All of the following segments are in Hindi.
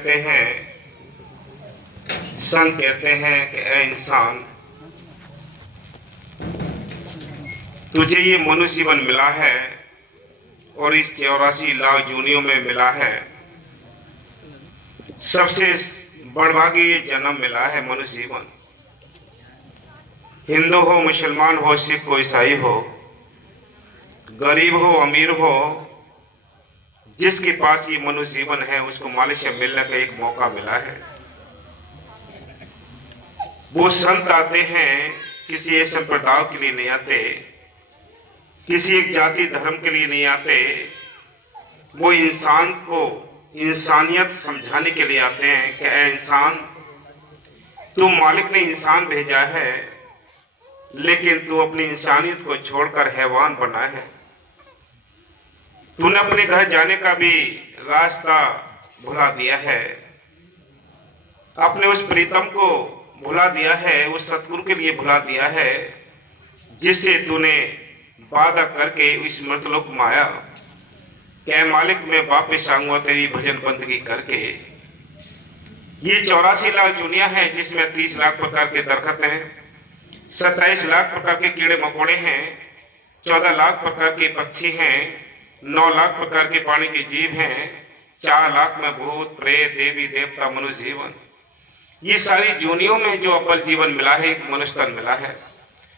कहते हैं, संत कहते हैं कि ऐ इंसान, तुझे ये मनुष्य जीवन मिला है और इस 84 लाख जूनियों में मिला है। सबसे बड़भागी ये जन्म मिला है मनुष्य जीवन। हिंदू हो, मुसलमान हो, सिख हो, ईसाई हो, गरीब हो, अमीर हो, जिसके पास ये मनुष्य जीवन है उसको मालिक से मिलने का एक मौका मिला है। वो संत आते हैं, किसी एक संप्रदाय के लिए नहीं आते, किसी एक जाति धर्म के लिए नहीं आते, वो इंसान को इंसानियत समझाने के लिए आते हैं कि ऐ इंसान, तू मालिक ने इंसान भेजा है, लेकिन तू अपनी इंसानियत को छोड़कर हैवान बना है। तूने अपने घर जाने का भी रास्ता भुला दिया है, अपने उस प्रीतम को भुला दिया है, उस सतगुरु के लिए भुला दिया है जिससे तूने वादा करके इस मृतलोक में आया कि मालिक मैं वापिस आऊंगा तेरी भजन बंदगी करके। ये 84 लाख दुनिया है जिसमें 30 लाख प्रकार के दरख्त हैं, 27 लाख प्रकार के कीड़े मकोड़े हैं, 14 लाख प्रकार के पक्षी हैं, 9 लाख प्रकार के पानी के जीव हैं, 4 लाख में भूत प्रेत देवी देवता मनुष्य जीवन। ये सारी जूनियों में जो अपल जीवन मिला है, एक मनुष्य तन मिला है।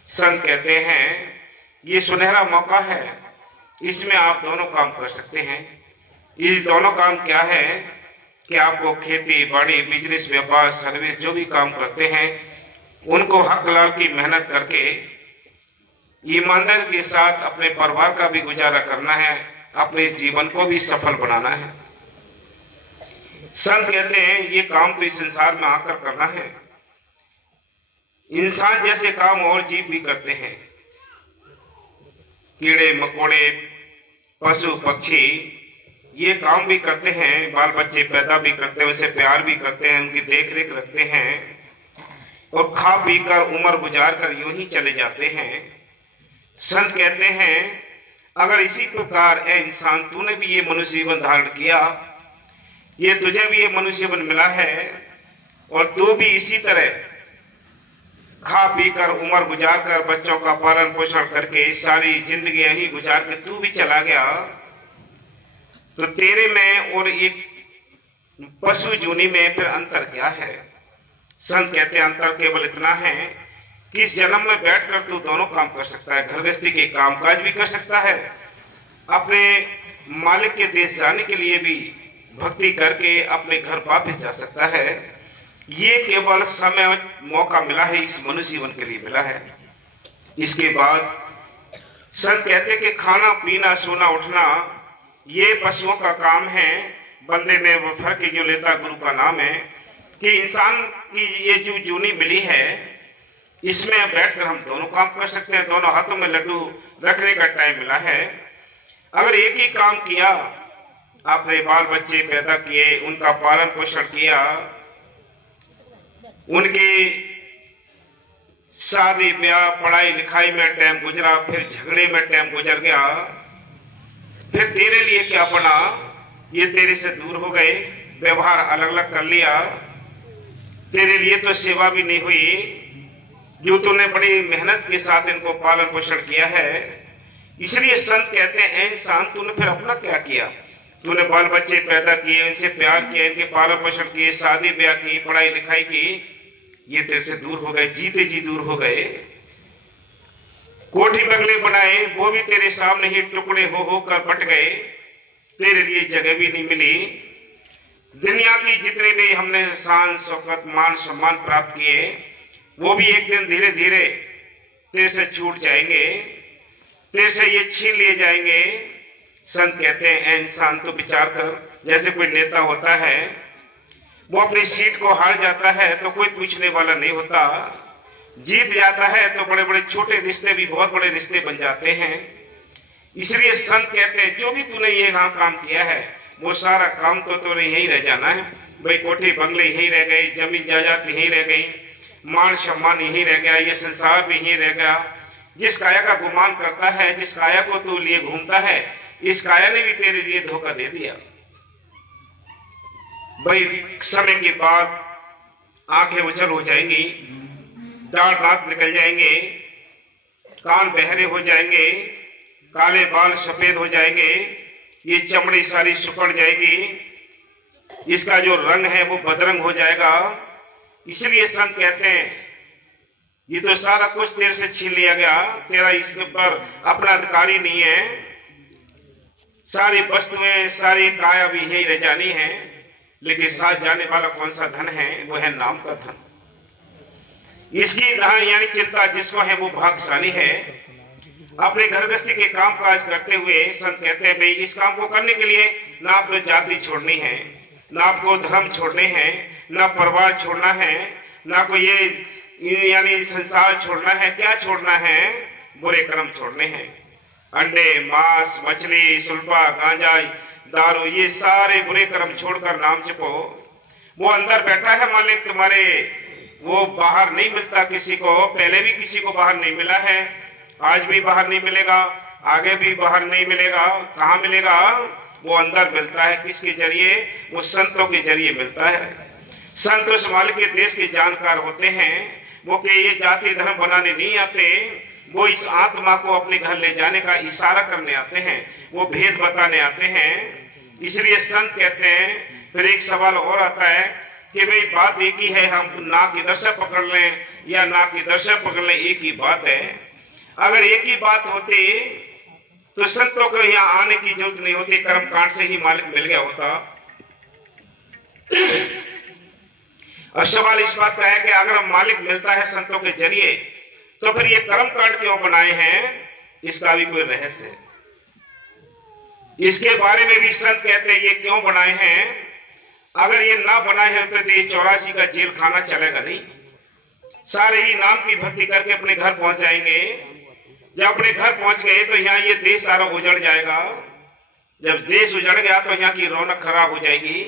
संत कहते हैं ये सुनहरा मौका है, इसमें आप दोनों काम कर सकते हैं। इस दोनों काम क्या है कि आपको खेती बाड़ी बिजनेस व्यापार सर्विस जो भी काम करते हैं उनको हक लाल की मेहनत करके ईमानदारी के साथ अपने परिवार का भी गुजारा करना है, अपने इस जीवन को भी सफल बनाना है। संत कहते हैं ये काम तो इस संसार में आकर करना है। इंसान जैसे काम और जीव भी करते हैं, कीड़े मकोड़े पशु पक्षी ये काम भी करते हैं, बाल बच्चे पैदा भी करते हैं, उनसे प्यार भी करते हैं, उनकी देख रेख रखते हैं और खा पी कर उम्र गुजार कर यूं ही चले जाते हैं। संत कहते हैं अगर इसी प्रकार ए इंसान तूने भी ये मनुष्य जीवन धारण किया, ये तुझे भी ये मनुष्य जीवन मिला है और तू भी इसी तरह खा पी कर उम्र गुजार कर बच्चों का पालन पोषण करके सारी जिंदगी यही गुजार के तू भी चला गया, तो तेरे में और एक पशु जूनी में फिर अंतर क्या है? संत कहते हैं अंतर केवल इतना है कि इस जन्म में बैठकर तू दोनों काम कर सकता है, घर गृहस्थी के कामकाज भी कर सकता है, अपने मालिक के देश जाने के लिए भी भक्ति करके अपने घर वापस जा सकता है। ये केवल समय मौका मिला है, इस मनुष्य जीवन के लिए मिला है। इसके बाद संत कहते हैं कि खाना पीना सोना उठना ये पशुओं का काम है, बंदे में वो फर्क जो लेता गुरु का नाम है कि इंसान की ये जो जूनी मिली है इसमें बैठकर हम दोनों काम कर सकते हैं। दोनों हाथों में लड्डू रखने का टाइम मिला है। अगर एक ही काम किया, आपने बाल बच्चे पैदा किए, उनका पालन पोषण किया, उनकी शादी ब्याह पढ़ाई लिखाई में टाइम गुजरा, फिर झगड़े में टाइम गुजर गया, फिर तेरे लिए क्या बना? ये तेरे से दूर हो गए, व्यवहार अलग अलग कर लिया, तेरे लिए तो सेवा भी नहीं हुई जो तूने बड़ी मेहनत के साथ इनको पालन पोषण किया है। इसलिए संत कहते हैं इंसान तूने फिर अपना क्या किया? तूने बाल बच्चे पैदा किए, उनसे प्यार किया, इनके पालन पोषण किए, शादी ब्याह की, पढ़ाई लिखाई की, ये तेरे से दूर हो गए, जीते जी दूर हो गए। कोठी बंगले बनाए, वो भी तेरे सामने ही टुकड़े हो कर बट गए, तेरे लिए जगह भी नहीं मिली। दुनिया की जितने भी हमने शान शौकत मान सम्मान प्राप्त किए वो भी एक दिन धीरे धीरे तेरे से छूट जाएंगे, तेरे से ये छीन लिए जाएंगे। संत कहते हैं इंसान तो विचार कर, जैसे कोई नेता होता है वो अपनी सीट को हार जाता है तो कोई पूछने वाला नहीं होता, जीत जाता है तो बड़े बड़े छोटे रिश्ते भी बहुत बड़े रिश्ते बन जाते हैं। इसलिए संत कहते हैं जो भी तूने ये काम किया है वो सारा काम तो तूने यही रह जाना है। भाई कोठी बंगले यही रह गई, जमीन जायदाद यही रह गई, मान सम्मान यही रह गया, ये संसार भी यही रह गया। जिस काया का गुमान करता है, जिस काया को तू लिए घूमता है, इस काया ने भी तेरे लिए धोखा दे दिया। भाई समय के बाद आंखें उजल हो जाएंगी, दांत दांत निकल जाएंगे, कान बहरे हो जाएंगे, काले बाल सफेद हो जाएंगे, ये चमड़ी सारी सुकड़ जाएगी, इसका जो रंग है वो बदरंग हो जाएगा। इसलिए संत कहते हैं ये तो सारा कुछ तेरे से छीन लिया गया, तेरा इसके ऊपर अपना अधिकारी नहीं है, सारी वस्तुएं सारी काया भी यही रह जानी है, लेकिन साथ जाने वाला कौन सा धन है, वो है नाम का धन। इसकी धन यानी चिंता जिसको है वो भाग्यशाली है। अपने घर गृहस्थी के काम काज करते हुए संत कहते हैं भाई इस काम को करने के लिए ना आपको जाति छोड़नी है, ना आपको धर्म छोड़ने हैं, ना परिवार छोड़ना है, ना कोई ये यानी संसार छोड़ना है। क्या छोड़ना है? बुरे कर्म छोड़ने हैं। अंडे, मांस, मछली, सुल्फा, गांजा, दारू, ये सारे बुरे कर्म छोड़कर नाम जपो। वो अंदर बैठा है मालिक तुम्हारे, वो बाहर नहीं मिलता किसी को, पहले भी किसी को बाहर नहीं मिला है, आज भी बाहर नहीं मिलेगा, आगे भी बाहर नहीं मिलेगा। कहाँ मिलेगा? वो अंदर मिलता है। किसके जरिए? वो संतों के जरिए मिलता है। संत उस मालिक के देश के जानकार होते हैं। वो के ये जाति धर्म बनाने नहीं आते, वो इस आत्मा को अपने घर ले जाने का इशारा करने आते हैं, वो भेद बताने आते हैं। इसलिए संत कहते हैं। फिर एक सवाल और आता है कि भाई बात एक ही है, हम नाक की दर्शक पकड़ लें या नाक की दर्शक पकड़ लें, एक ही बात है। अगर एक ही बात होती तो संतों को यहाँ आने की जरूरत नहीं होती, कर्म कांड से ही मालिक मिल गया होता। और सवाल इस बात का है कि अगर मालिक मिलता है संतों के जरिए तो फिर ये कर्म कांड क्यों बनाए हैं? इसका भी कोई रहस्य है। इसके बारे में भी संत कहते हैं ये क्यों बनाए हैं। अगर ये ना बनाए हैं तो ये 84 का जेल खाना चलेगा नहीं। सारे ही नाम की भक्ति करके अपने घर पहुंच जाएंगे। जब अपने घर पहुंच गए तो यहाँ ये देश सारा उजड़ जाएगा। जब देश उजड़ गया तो यहाँ की रौनक खराब हो जाएगी।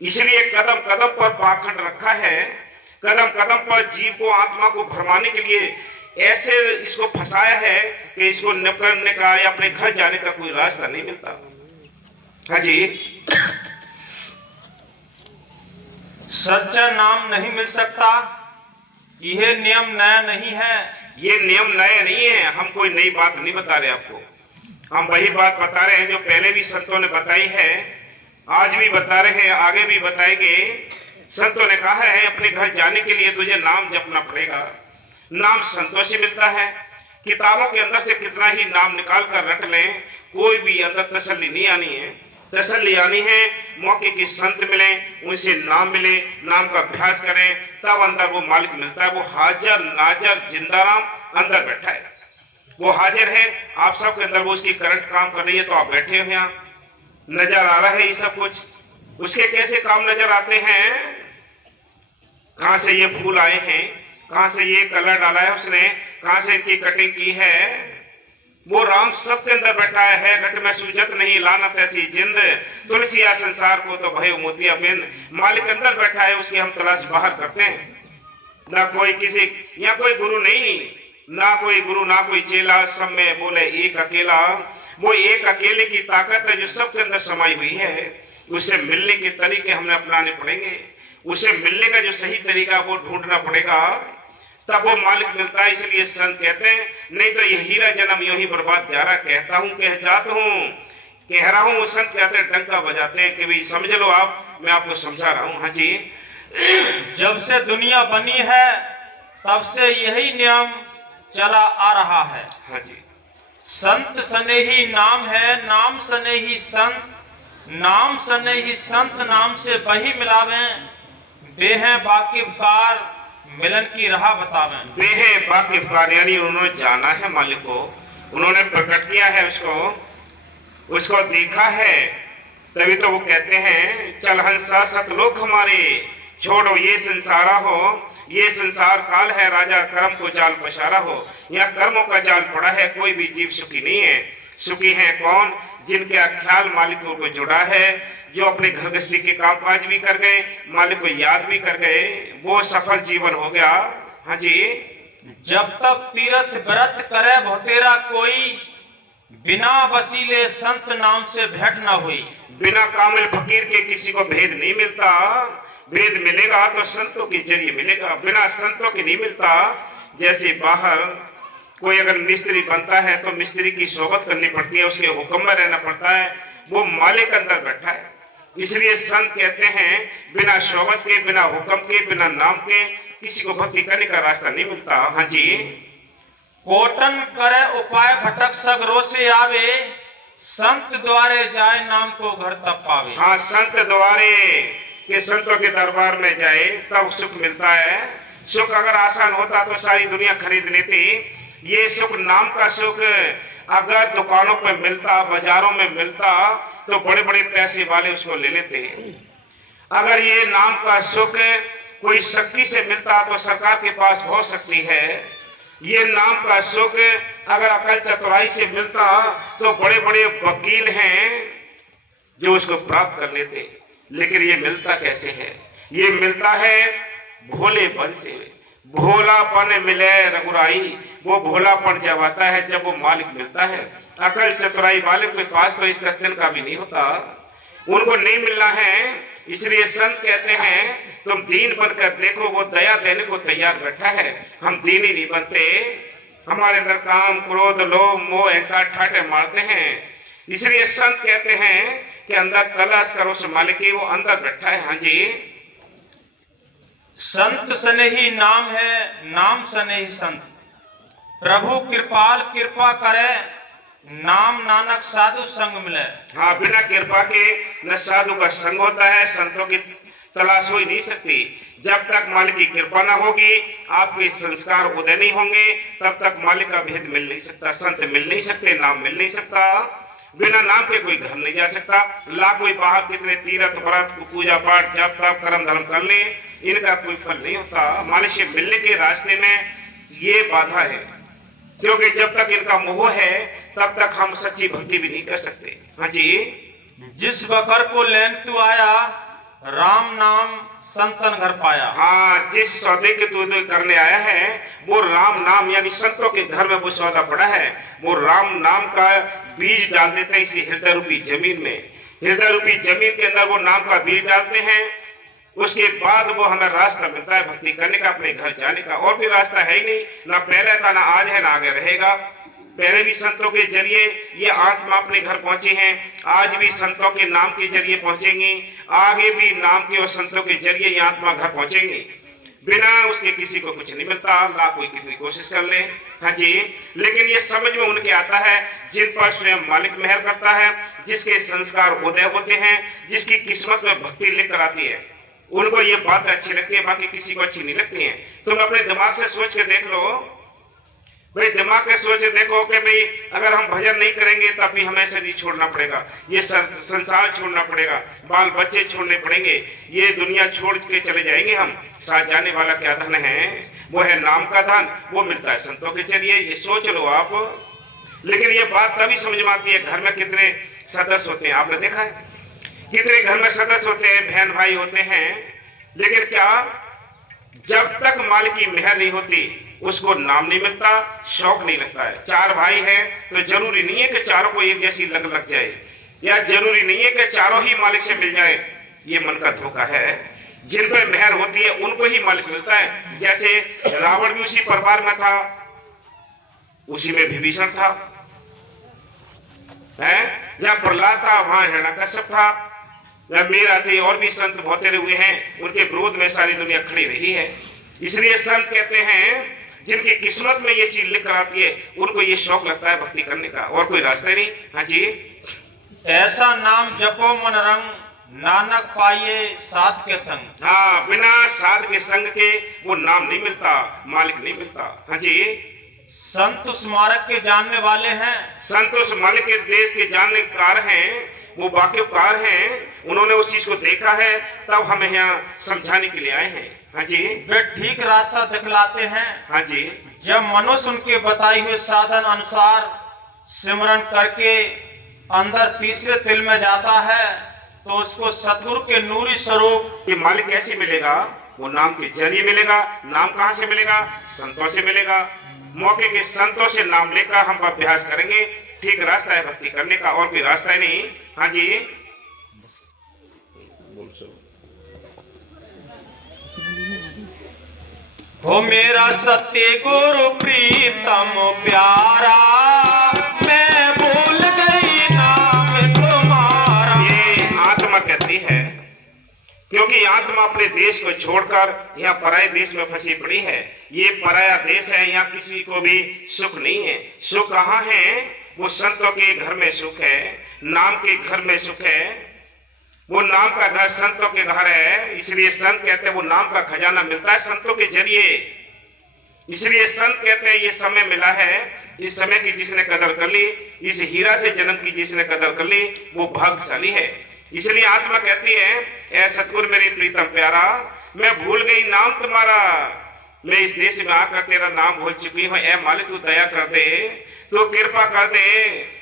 इसलिए कदम कदम पर पाखंड रखा है। कदम कदम पर जीव को, आत्मा को भरमाने के लिए ऐसे इसको फंसाया है कि इसको निपटने का या अपने घर जाने का कोई रास्ता नहीं मिलता। हाँ जी। सच्चा नाम नहीं मिल सकता, यह नियम नया नहीं है। ये नियम नया नहीं है, हम कोई नई बात नहीं बता रहे आपको, हम वही बात बता रहे हैं जो पहले भी संतों ने बताई है, आज भी बता रहे हैं, आगे भी बताएंगे। संतों ने कहा है अपने घर जाने के लिए तुझे नाम जपना पड़ेगा। नाम संतों से मिलता है। किताबों के अंदर से कितना ही नाम निकाल कर रख लें, कोई भी अंदर तसल्ली नहीं आनी है। तसल्ली आनी है मौके की संत मिले, उनसे नाम मिले, नाम का अभ्यास करें, तब अंदर वो मालिक मिलता है। वो हाजर नाजर जिंदाराम अंदर बैठा है, वो हाजिर है आप सबके अंदर। वो उसकी करंट काम कर रही है तो आप बैठे हो यहाँ, नजर आ रहा है ये सब कुछ। उसके कैसे काम नजर आते हैं? कहां से ये फूल आए हैं, कहां से ये कलर डाला है उसने, कहां से इनकी कटिंग की है। वो राम सबके अंदर बैठा है। घट में सूजत नहीं लानत ऐसी जिंद, तुलसिया संसार को तो भय मोतिया बिंद। मालिक अंदर बैठा है, उसकी हम तलाश बाहर करते हैं। ना कोई किसी, यहाँ कोई गुरु नहीं, ना कोई गुरु ना कोई चेला, सब में बोले एक अकेला। वो एक अकेले की ताकत है जो सबके अंदर समाई हुई है। उससे मिलने के तरीके हमने अपनाने पड़ेंगे, उसे मिलने का जो सही तरीका वो ढूंढना पड़ेगा, तब वो मालिक मिलता है। इसलिए संत कहते हैं नहीं तो ये हीरा जन्म यूं ही बर्बाद जा रहा। कहता हूं कह जाता हूं, कह रहा हूं। वो संत कहते हैं डंका बजाते हैं कि भाई समझ लो आप, मैं आपको समझा रहा हूं। हाँ जी। जब से दुनिया बनी है तब से यही नियम चला आ रहा है। हाँ जी। संत सने ही नाम है, नाम सने ही संत, नाम सने ही संत, नाम से बही मिलावे। बेहे वाकिफकार मिलन की राह बतावे। बेहे वाकिफकार यानी उन्होंने जाना है मालिक को, उन्होंने प्रकट किया है उसको देखा है, तभी तो वो कहते हैं चल हंसा सतलोक हमारे, छोड़ो ये संसारा हो। ये संसार काल है, राजा कर्म को जाल पसारा हो। यहाँ कर्मों का जाल पड़ा है, कोई भी जीव सुखी नहीं है। सुखी है कौन? जिनके ख्याल मालिकों को जुड़ा है, जो अपने घर गृहस्थी के काम काज भी कर गए, मालिक को याद भी कर गए, वो सफल जीवन हो गया। हाँ जी। जब तक तीर्थ व्रत करे भोतेरा कोई, बिना वसीले संत नाम से भेंट न हुई। बिना कामिल फकीर के किसी को भेद नहीं मिलता। भेद मिलेगा तो संतों के जरिए मिलेगा, बिना संतों के नहीं मिलता। जैसे बाहर कोई अगर मिस्त्री बनता है तो मिस्त्री की सोबत करनी पड़ती है, उसके हुक्म में रहना पड़ता है, वो मालिक अंदर बैठा है। इसलिए संत कहते हैं बिना सोबत के, बिना हुक्म के, बिना नाम के किसी को भक्ति करने का रास्ता नहीं मिलता। हाँ जी। कोटन करे उपाय भटक सगरो से आवे, संत द्वारे जाए नाम को घर तब पावे। हाँ, संत द्वारे के संतों के दरबार में जाए तब सुख मिलता है। सुख अगर आसान होता तो सारी दुनिया खरीद लेती। ये सुख, नाम का सुख अगर दुकानों पे मिलता, बाजारों में मिलता तो बड़े बड़े पैसे वाले उसको ले लेते। अगर ये नाम का सुख कोई शक्ति से मिलता तो सरकार के पास बहुत शक्ति है। ये नाम का सुख अगर अकल चतुराई से मिलता तो बड़े बड़े वकील हैं जो उसको प्राप्त कर लेते। लेकिन ये मिलता कैसे है? ये मिलता है भोलेपन से। भोलापन मिले रघुराई, वो भोलापन जब आता है जब वो मालिक मिलता है। अकल चतुराई वाले के पास तो इसका तिनका भी नहीं होता, उनको नहीं मिलना है। इसलिए संत कहते हैं तुम दीन बनकर देखो, वो दया देने को तैयार बैठा है। हम दीन ही नहीं बनते, हमारे अंदर काम, क्रोध, लोभ, मोह, अहंकार ठाटे मारते हैं। इसलिए संत कहते हैं कि अंदर तलाश करो उस मालिक की, वो अंदर बैठा है। हाँ जी। संत सनेही नाम है, नाम सनेही संत। प्रभु कृपाल कृपा करे, नाम नानक साधु संग मिले। हाँ, बिना कृपा के न साधु का संग होता है, संतों की तलाश हो ही नहीं सकती। जब तक मालिक की कृपा ना होगी, आपके संस्कार उदय नहीं होंगे, तब तक मालिक का भेद मिल नहीं सकता, संत मिल नहीं सकते, नाम मिल नहीं सकता। बिना नाम के कोई घर नहीं जा सकता। लाखों बाहर कितने तीर्थ व्रत, पूजा पाठ, जप तप, कर्म धर्म कर ले, इनका कोई फल नहीं होता। मालिक से मिलने के रास्ते में ये बाधा है, क्योंकि जब तक इनका मोह है तब तक हम सच्ची भक्ति भी नहीं कर सकते। हाँ जी। जिस बकर को लेन तू आया, राम नाम संतन घर पाया। हाँ, जिस सौदे के तू करने आया है वो राम नाम यानी संतों के घर में वो सौदा पड़ा है। वो राम नाम का बीज डाल देते हैं इसी हृदय रूपी जमीन में। हृदय रूपी जमीन के अंदर वो नाम का बीज डालते हैं, उसके बाद वो हमें रास्ता मिलता है भक्ति करने का, अपने घर जाने का। और भी रास्ता है ही नहीं, ना पहले था ना आज है ना आगे रहेगा। पहले भी संतों के जरिए ये आत्मा अपने घर पहुंची है, आज भी संतों के नाम के जरिए पहुंचेंगे, आगे भी नाम के और संतों के जरिए ये आत्मा घर पहुंचेंगे। बिना उसके किसी को कुछ नहीं मिलता, लाख कोई कितनी कोशिश कर ले। हाँ जी। लेकिन ये समझ में उनके आता है जिन पर स्वयं मालिक मेहर करता है, जिसके संस्कार उदय होते हैं, जिसकी किस्मत में भक्ति लेकर आती है, उनको ये बात अच्छी लगती है, बाकी किसी को अच्छी नहीं लगती है। तुम अपने दिमाग से सोच के देख लो भाई, दिमाग के सोच देखो कि भाई अगर हम भजन नहीं करेंगे तब भी हमें शरीर छोड़ना पड़ेगा, ये संसार छोड़ना पड़ेगा, बाल बच्चे छोड़ने पड़ेंगे, ये दुनिया छोड़ के चले जाएंगे हम। साथ जाने वाला क्या धन है? वो है नाम का धन, वो मिलता है संतों के जरिए। ये सोच लो आप। लेकिन ये बात तभी समझ में आती है घर में कितने सदस्य होते हैं। आपने देखा है कितने घर में सदस्य होते हैं, बहन भाई होते हैं, लेकिन क्या जब तक मालिक की मेहर नहीं होती उसको नाम नहीं मिलता, शौक नहीं लगता है। चार भाई हैं तो जरूरी नहीं है कि चारों को एक जैसी लग जाए, या जरूरी नहीं है कि चारों ही मालिक से मिल जाए। ये मन का धोखा है। जिन पर मेहर होती है उनको ही मालिक मिलता है। जैसे रावण भी उसी परिवार में था, उसी में विभीषण था, जहाँ प्रहलाद था वहां हिरण्यकश्यप था, मीरा थी, और भी संत बहुत हुए हैं, उनके विरोध में सारी दुनिया खड़ी रही है। इसलिए संत कहते हैं जिनकी किस्मत में ये चीज लिख कर आती है उनको ये शौक लगता है भक्ति करने का, और कोई रास्ता नहीं। हाँ जी। ऐसा नाम जपो मन रंग, नानक पाइये साध के संग। हाँ, बिना साध के संग के वो नाम नहीं मिलता, मालिक नहीं मिलता। हाँ जी। संत उस मार्ग के जानने वाले हैं, संत उस मालिक के देश के जानकार हैं, वो वाकिफकार हैं, उन्होंने उस चीज को देखा है, तब हमें यहाँ समझाने के लिए आए हैं। हाँ जी। वे ठीक रास्ता दिखलाते हैं। हाँ जी। जब मनुष्य उनके बताए हुए साधन अनुसार सिमरन करके अंदर तीसरे तिल में जाता है तो उसको सतगुरु के नूरी स्वरूप ये मालिक कैसे मिलेगा? वो नाम के जरिए मिलेगा। नाम कहाँ से मिलेगा? संतों से मिलेगा। मौके के संतों से नाम लेकर हम अभ्यास करेंगे ठीक रास्ता है भक्ति करने का, और कोई रास्ता नहीं। हाँ जी, हो मेरा सत्य गुरु प्रीतम प्यारा, मैं भूल गई नाम तुम्हारा। ये आत्मा कहती है, क्योंकि आत्मा अपने देश को छोड़कर यहाँ पराये देश में फंसी पड़ी है। ये पराया देश है, यहाँ किसी को भी सुख नहीं है। सुख कहाँ है? वो संतों के घर में सुख है, नाम के घर में सुख है। वो नाम का घर संतों के घर है, इसलिए संत कहते हैं वो नाम का खजाना मिलता है संतों के जरिए। इसलिए संत कहते हैं ये समय मिला है, इस समय की जिसने कदर कर ली, इस हीरा से जन्म की जिसने कदर कर ली, वो भाग्यशाली है। इसलिए आत्मा कहती है, ऐ सतगुरु मेरे प्रीतम प्यारा, मैं भूल गई नाम तुम्हारा, मैं इस देश में आकर तेरा नाम भूल चुकी हूँ। ऐ मालिक तू दया कर दे, तू कृपा कर दे,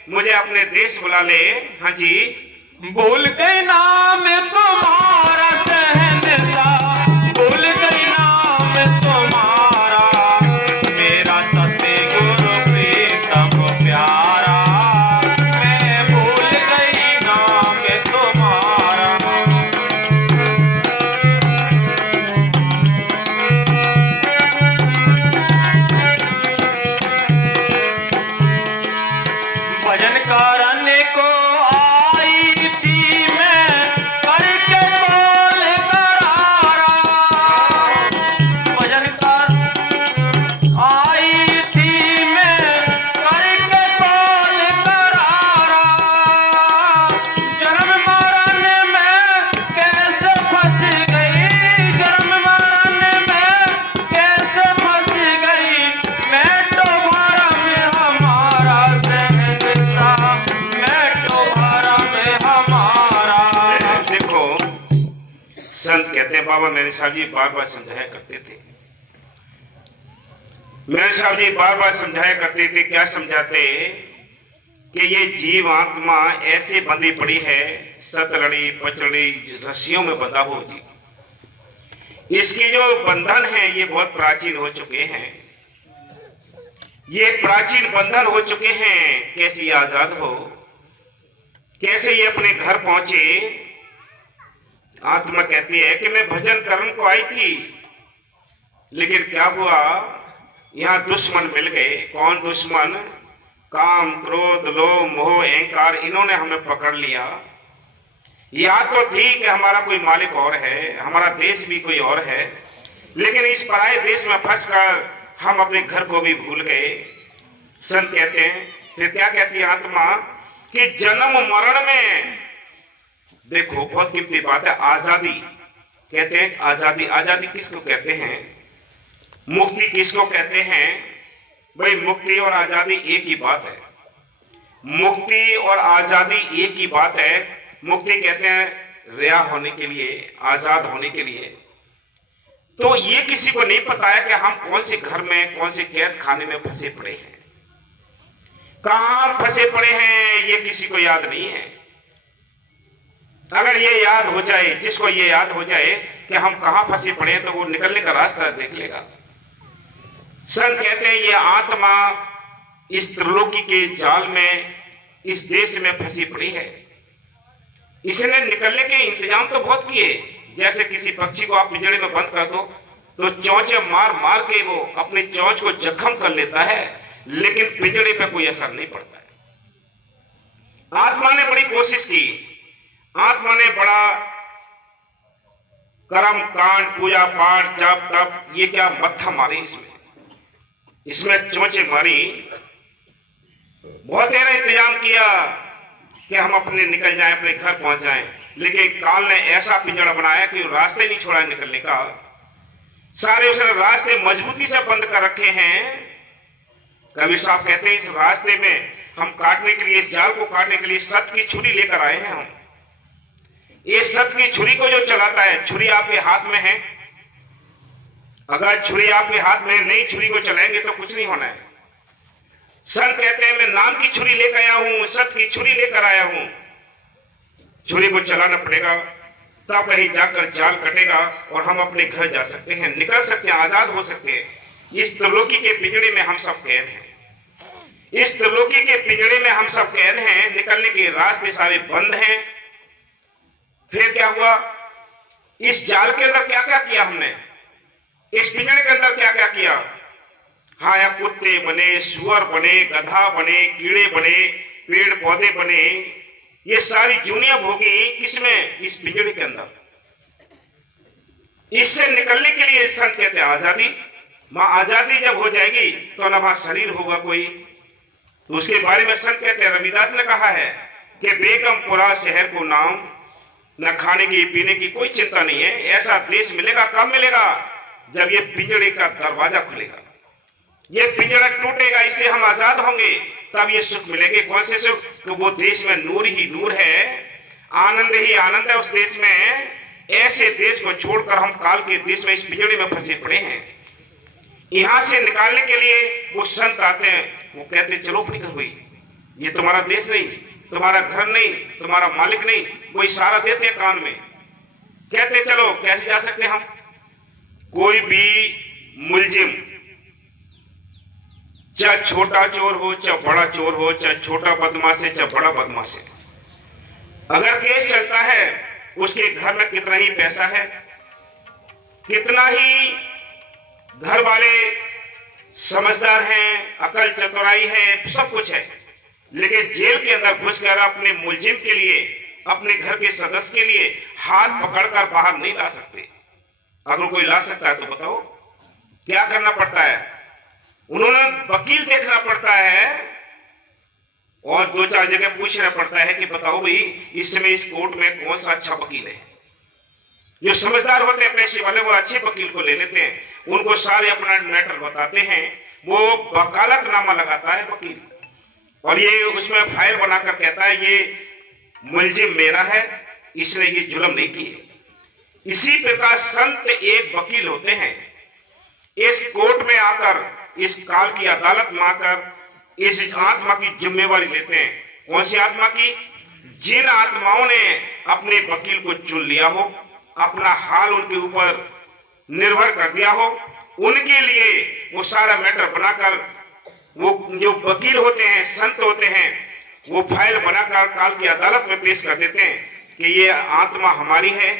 मुझे अपने देश बुला ले। हाँ जी, भूल गई नाम तुम्हारा शहंशाह, भूल गई नाम तुम्हारा, मेरा सत्य गुरु प्रीतम प्यारा, मैं भूल गई नाम तुम्हारा। भजन करने को संत कहते हैं, बाबा मेरे साहब जी बार बार समझाया करते थे, मेरे साहब जी बार बार समझाया करते थे। क्या समझाते? कि ये जीव आत्मा ऐसे बंधी पड़ी है, सतलड़ी पचड़ी रस्सियों में बंधा हो जी। इसके जो बंधन है ये बहुत प्राचीन हो चुके हैं, ये प्राचीन बंधन हो चुके हैं। कैसे ये आजाद हो, कैसे ये अपने घर पहुंचे? आत्मा कहती है कि मैं भजन करने को आई थी, लेकिन क्या हुआ, यहाँ दुश्मन मिल गए। कौन दुश्मन? काम, क्रोध, लोभ, मोह, अहंकार, इन्होंने हमें पकड़ लिया। या तो थी कि हमारा कोई मालिक और है, हमारा देश भी कोई और है, लेकिन इस पराये देश में फंसकर हम अपने घर को भी भूल गए। संत कहते हैं, फिर क्या कहती है आत्मा? कि जन्म मरण में देखो, बहुत कीमती बात है, आजादी कहते हैं। आजादी, आजादी किसको कहते हैं? मुक्ति किसको कहते हैं? भाई मुक्ति और आजादी एक ही बात है। मुक्ति और आजादी एक ही बात है। मुक्ति कहते हैं रिहा होने के लिए, आजाद होने के लिए। तो ये किसी को नहीं पता है कि हम कौन से घर में, कौन से कैद खाने में फंसे पड़े हैं, कहां फंसे पड़े हैं, ये किसी को याद नहीं है। अगर ये याद हो जाए, जिसको ये याद हो जाए कि हम कहां फंसे पड़े हैं, तो वो निकलने का रास्ता देख लेगा। संत कहते हैं ये आत्मा इस त्रिलोकी के जाल में, इस देश में फंसी पड़ी है। इसने निकलने के इंतजाम तो बहुत किए। जैसे किसी पक्षी को आप पिंजरे में बंद कर दो तो चोंचे मार मार के वो अपनी चोंच को जख्म कर लेता है, लेकिन पिंजरे पे कोई असर नहीं पड़ता है। आत्मा ने बड़ी कोशिश की, आत्मा ने बड़ा कर्म कांड, पूजा पाठ, जप तप, ये क्या मत्था मारी, इसमें चोंचे मारी, बहुत देर इंतजाम किया कि हम अपने निकल जाएं, अपने घर पहुंच जाएं, लेकिन काल ने ऐसा पिंजरा बनाया कि रास्ते नहीं छोड़ा निकलने का। सारे उसने रास्ते मजबूती से बंद कर रखे हैं। कबीर साहब कहते हैं इस रास्ते में हम काटने के लिए, इस जाल को काटने के लिए सत्य की छुरी लेकर आए हैं। हम ये सत्य की छुरी को जो चलाता है, छुरी आपके हाथ में है, अगर छुरी आपके हाथ में नहीं, छुरी को चलाएंगे तो कुछ नहीं होना है। संत कहते हैं मैं नाम की छुरी लेकर आया हूं, सत्य की छुरी लेकर आया हूं। छुरी को चलाना पड़ेगा, तब कहीं जाकर जाल कटेगा और हम अपने घर जा सकते हैं, निकल सकते हैं, आजाद हो सकते हैं। इस त्रिलोकी के पिंजरे में हम सब कैद हैं। इस त्रिलोकी के पिंजड़े में हम सब कैद हैं, निकलने के रास्ते सारे बंद हैं। फिर क्या हुआ? इस जाल के अंदर क्या क्या किया हमने, इस पिंजड़े के अंदर क्या क्या किया? हाँ, या कुत्ते बने, सुअर बने, गधा बने, कीड़े बने, पेड़ पौधे बने, ये सारी जूनियां भोगी किसमें? इस पिंजड़े के अंदर। इससे निकलने के लिए संत कहते हैं आजादी। मां आजादी जब हो जाएगी तो ना वहां शरीर होगा कोई। तो उसके बारे में संत कहते हैं, रविदास ने कहा है कि बेगमपुरा शहर को नाम, न खाने की पीने की कोई चिंता नहीं है। ऐसा देश मिलेगा, कब मिलेगा? जब ये पिंजड़े का दरवाजा खुलेगा, ये पिंजड़ा टूटेगा, इससे हम आजाद होंगे, तब ये सुख मिलेंगे। कौन से सुख? कि वो देश में नूर ही नूर है, आनंद ही आनंद है उस देश में। ऐसे देश को छोड़कर हम काल के देश में इस पिंजड़े में फंसे पड़े हैं। यहां से निकालने के लिए वो संत आते हैं, वो कहते हैं चलो अपनी घर हुई, ये तुम्हारा देश नहीं, तुम्हारा घर नहीं, तुम्हारा मालिक नहीं। वो इशारा देते हैं कान में, कहते चलो। कैसे जा सकते हम? कोई भी मुलजिम, चाहे छोटा चोर हो चाहे बड़ा चोर हो, चाहे छोटा बदमाश है चाहे बड़ा बदमाश है, अगर केस चलता है उसके घर में कितना ही पैसा है, कितना ही घर वाले समझदार हैं, अकल चतुराई है, सब कुछ है, लेकिन जेल के अंदर घुसकर अपने मुलजिम के लिए, अपने घर के सदस्य के लिए हाथ पकड़कर बाहर नहीं ला सकते। अगर कोई ला सकता है तो बताओ क्या करना पड़ता है? उन्होंने वकील देखना पड़ता है और 2-4 जगह पूछना पड़ता है कि बताओ भाई इस समय इस कोर्ट में कौन सा अच्छा वकील है। जो समझदार होते हैं पेशे वाले, वो अच्छे वकील को ले लेते हैं, उनको सारे अपना मैटर बताते हैं, वो वकालतनामा लगाता है वकील, और ये उसमें फाइल बनाकर कहता है ये मुलजिम मेरा है, इसने ये जुल्म नहीं किए। इसी प्रकार संत एक वकील होते हैं, इस कोर्ट में आकर, इस काल की अदालत में आकर इस आत्मा की जिम्मेवारी लेते हैं। कौन सी आत्मा की? जिन आत्माओं ने अपने वकील को चुन लिया हो, अपना हाल उनके ऊपर निर्भर कर दिया हो, उनके लिए वो सारा मैटर बनाकर, वो जो वकील होते हैं, संत होते हैं, वो फाइल बनाकर काल की अदालत में पेश कर देते हैं कि ये आत्मा हमारी है,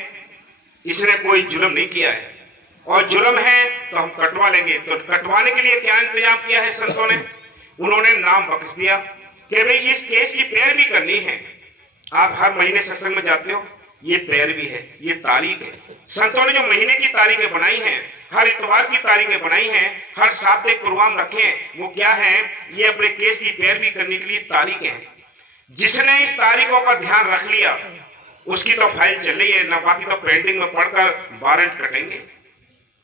इसने कोई जुल्म नहीं किया है, और जुल्म है तो हम कटवा लेंगे। तो कटवाने के लिए क्या इंतजाम किया है संतों ने? उन्होंने नाम बख्श दिया कि भाई इस केस की पैरवी करनी है। आप हर महीने सत्संग में जाते हो, ये पैरवी है, ये तारीख है। संतों ने जो महीने की तारीखें बनाई हैं, हर इतवार की तारीखें बनाई हैं, हर साप्ताहिक प्रोग्राम रखे हैं, वो क्या है? ये अपने केस की पैरवी करने के लिए तारीखें हैं। जिसने इस तारीखों का ध्यान रख लिया उसकी तो फाइल चल रही है ना, बाकी तो पेंडिंग में पढ़कर वारंट कटेंगे,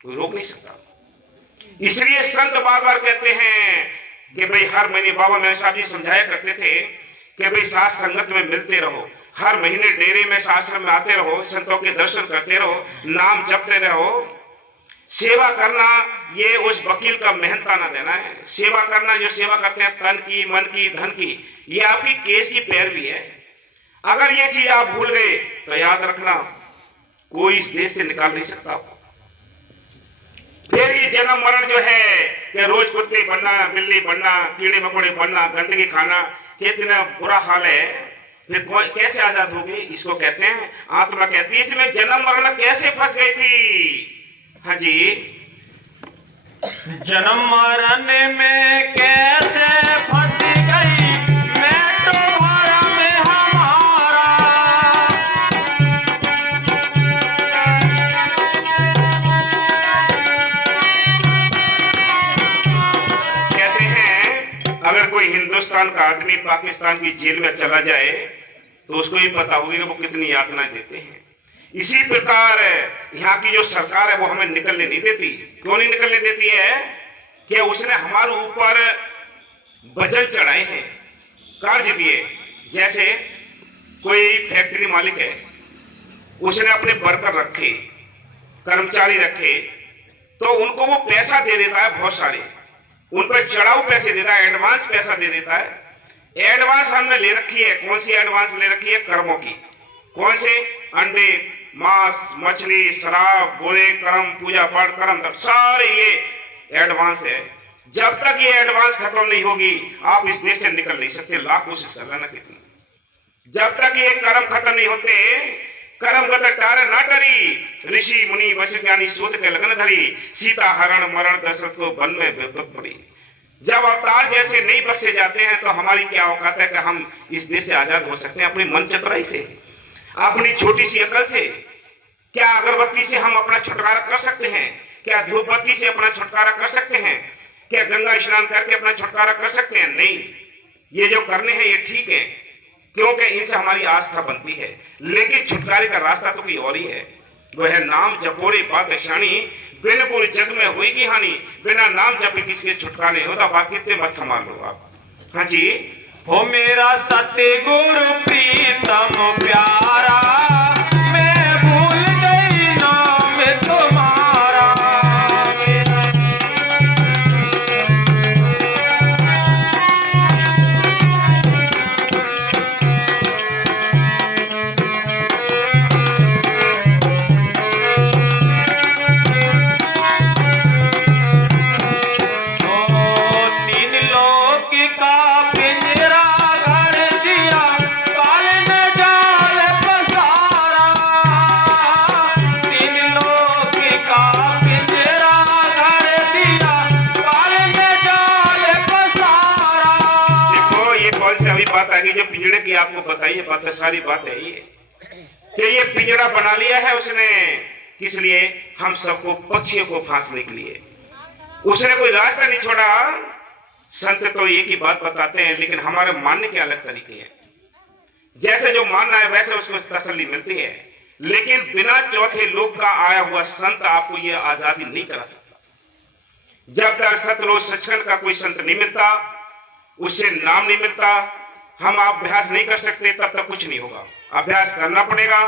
कोई रोक नहीं सकता। इसलिए संत बार बार कहते हैं कि भाई हर महीने, बाबा मेरे साथ जी समझाया करते थे कि भाई साथ संगत में मिलते रहो, हर महीने डेरे में आश्रम में आते रहो, संतों के दर्शन करते रहो, नाम जपते रहो। सेवा करना ये उस वकील का मेहनताना देना है। सेवा करना, जो सेवा करते हैं तन की, मन की, धन की, ये आपकी केस की पैरवी है। अगर ये चीज आप भूल गए तो याद रखना कोई इस देश से निकाल नहीं सकता आपको। फिर ये जन्म मरण जो है कि रोज कुत्ते बनना, बिल्ली बनना, कीड़े मकोड़े बनना, गंदगी खाना, कितना बुरा हाल है, फिर कैसे आजाद होगे? इसको कहते हैं आत्मा कहती है इसमें जन्म मरण कैसे फंस गई थी। हाँ जी, जन्म मरण में कैसे फंस गई, मैं तो भरम में हमारा। कहते हैं अगर कोई हिंदुस्तान का आदमी पाकिस्तान की जेल में चला जाए तो उसको ही पता होगी कि वो कितनी यातनाएं देते हैं। इसी प्रकार यहाँ की जो सरकार है वो हमें निकलने नहीं देती। क्यों नहीं निकलने देती है? कि उसने हमारे ऊपर वजन चढ़ाए हैं, कर्ज दिए। जैसे कोई फैक्ट्री मालिक है, उसने अपने वर्कर रखे, कर्मचारी रखे, तो उनको वो पैसा दे देता है, बहुत सारे उन पर चढ़ाऊ पैसे देता है, एडवांस पैसा दे देता है। एडवांस हमने ले रखी है। कौन सी एडवांस ले रखी है? कर्मों की। कौन से? अंडे, मांस, मछली, शराब, बुरे कर्म, पूजा पाठ, कर्म, तब सारे ये एडवांस है। जब तक ये एडवांस खत्म नहीं होगी आप इस देश से निकल नहीं सकते, लाख कोशिश कर लेना कितनी। जब तक ये कर्म खत्म नहीं होते, कर्म गत टार ना डरी, ऋषि मुनि वशिष्ठ ज्ञानी सूत के लगन धरी, सीता हरण मरण दशरथ को वन में विपद पड़ी। जब अवतार जैसे नहीं बख्शे जाते हैं तो हमारी क्या औकात है कि हम इस देश से आजाद हो सकते हैं अपनी मन चतुराई से, अपनी छोटी सी अकल से। क्या अगरबत्ती से हम अपना छुटकारा कर सकते हैं? क्या धूप बत्ती से अपना छुटकारा कर सकते हैं? क्या गंगा स्नान करके अपना छुटकारा कर सकते हैं? नहीं। ये जो करने हैं ये ठीक है, क्योंकि इनसे हमारी आस्था बनती है, लेकिन छुटकारे का रास्ता तो कोई और ही है। वो है नाम जपोरे बात शानी, बिन गुण जग में होगी हानि, बिना नाम जपे किसके छुटकारे होता। बाकी कितने मत थमा लो आप। हाँ जी। हो मेरा सतगुरु प्रीतम प्यारा, मैं भूल गई नाम तुम्हारा। बात आ गई जो पिंजड़े की आपको बताइए, बात सारी बात है ये कि ये पिंजड़ा बना लिया है उसने, किस लिए? हम सबको पक्षियों को फांसने के लिए। उसने कोई रास्ता नहीं छोड़ा। संत तो एक ही बात बताते हैं, लेकिन हमारे मानने के अलग तरीके हैं। जैसे जो मानना है वैसे उसको तसल्ली मिलती है, लेकिन बिना चौथे लोग का आया हुआ संत आपको ये आजादी नहीं करा सकता। जब तक सतलोक सचखंड का कोई संत नहीं मिलता, उससे नाम नहीं मिलता, हम अभ्यास नहीं कर सकते, तब तक कुछ नहीं होगा। अभ्यास करना पड़ेगा,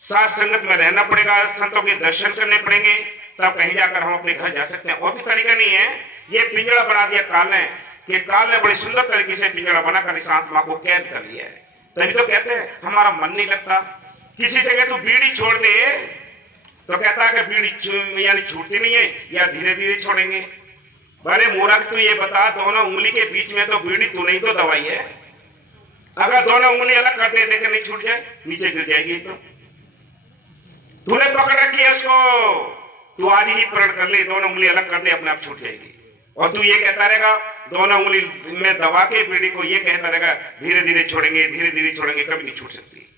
साथ संगत में रहना पड़ेगा, संतों के दर्शन करने पड़ेंगे, तब कहीं जाकर हम अपने घर जा सकते हैं। और भी तरीका नहीं है। ये पिंजड़ा बना दिया काल ने, कि काल ने बड़ी सुंदर तरीके से पिंजड़ा बनाकर इस आत्मा को कैद कर लिया है। तभी तो कहते हैं हमारा मन नहीं लगता। किसी से कहे तू बीड़ी छोड़ दे तो कहता है कि बीड़ी यानी छूटती नहीं है, या धीरे धीरे छोड़ेंगे। बड़े मूर्ख, तू ये बता, दोनों उंगली के बीच में तो बीड़ी तू नहीं तो दवाई है। अगर दोनों उंगली अलग कर दे देकर नहीं छूट जाए, नीचे गिर जाएगी। तो तूने पकड़ रखी है उसको, तू आज ही प्रण कर ले, दोनों उंगली अलग कर दे, अपने आप छूट जाएगी। और तू ये कहता रहेगा दोनों उंगली में दबा के बीड़ी को, ये कहता रहेगा धीरे धीरे छोड़ेंगे, धीरे धीरे छोड़ेंगे, कभी नहीं छूट सकती।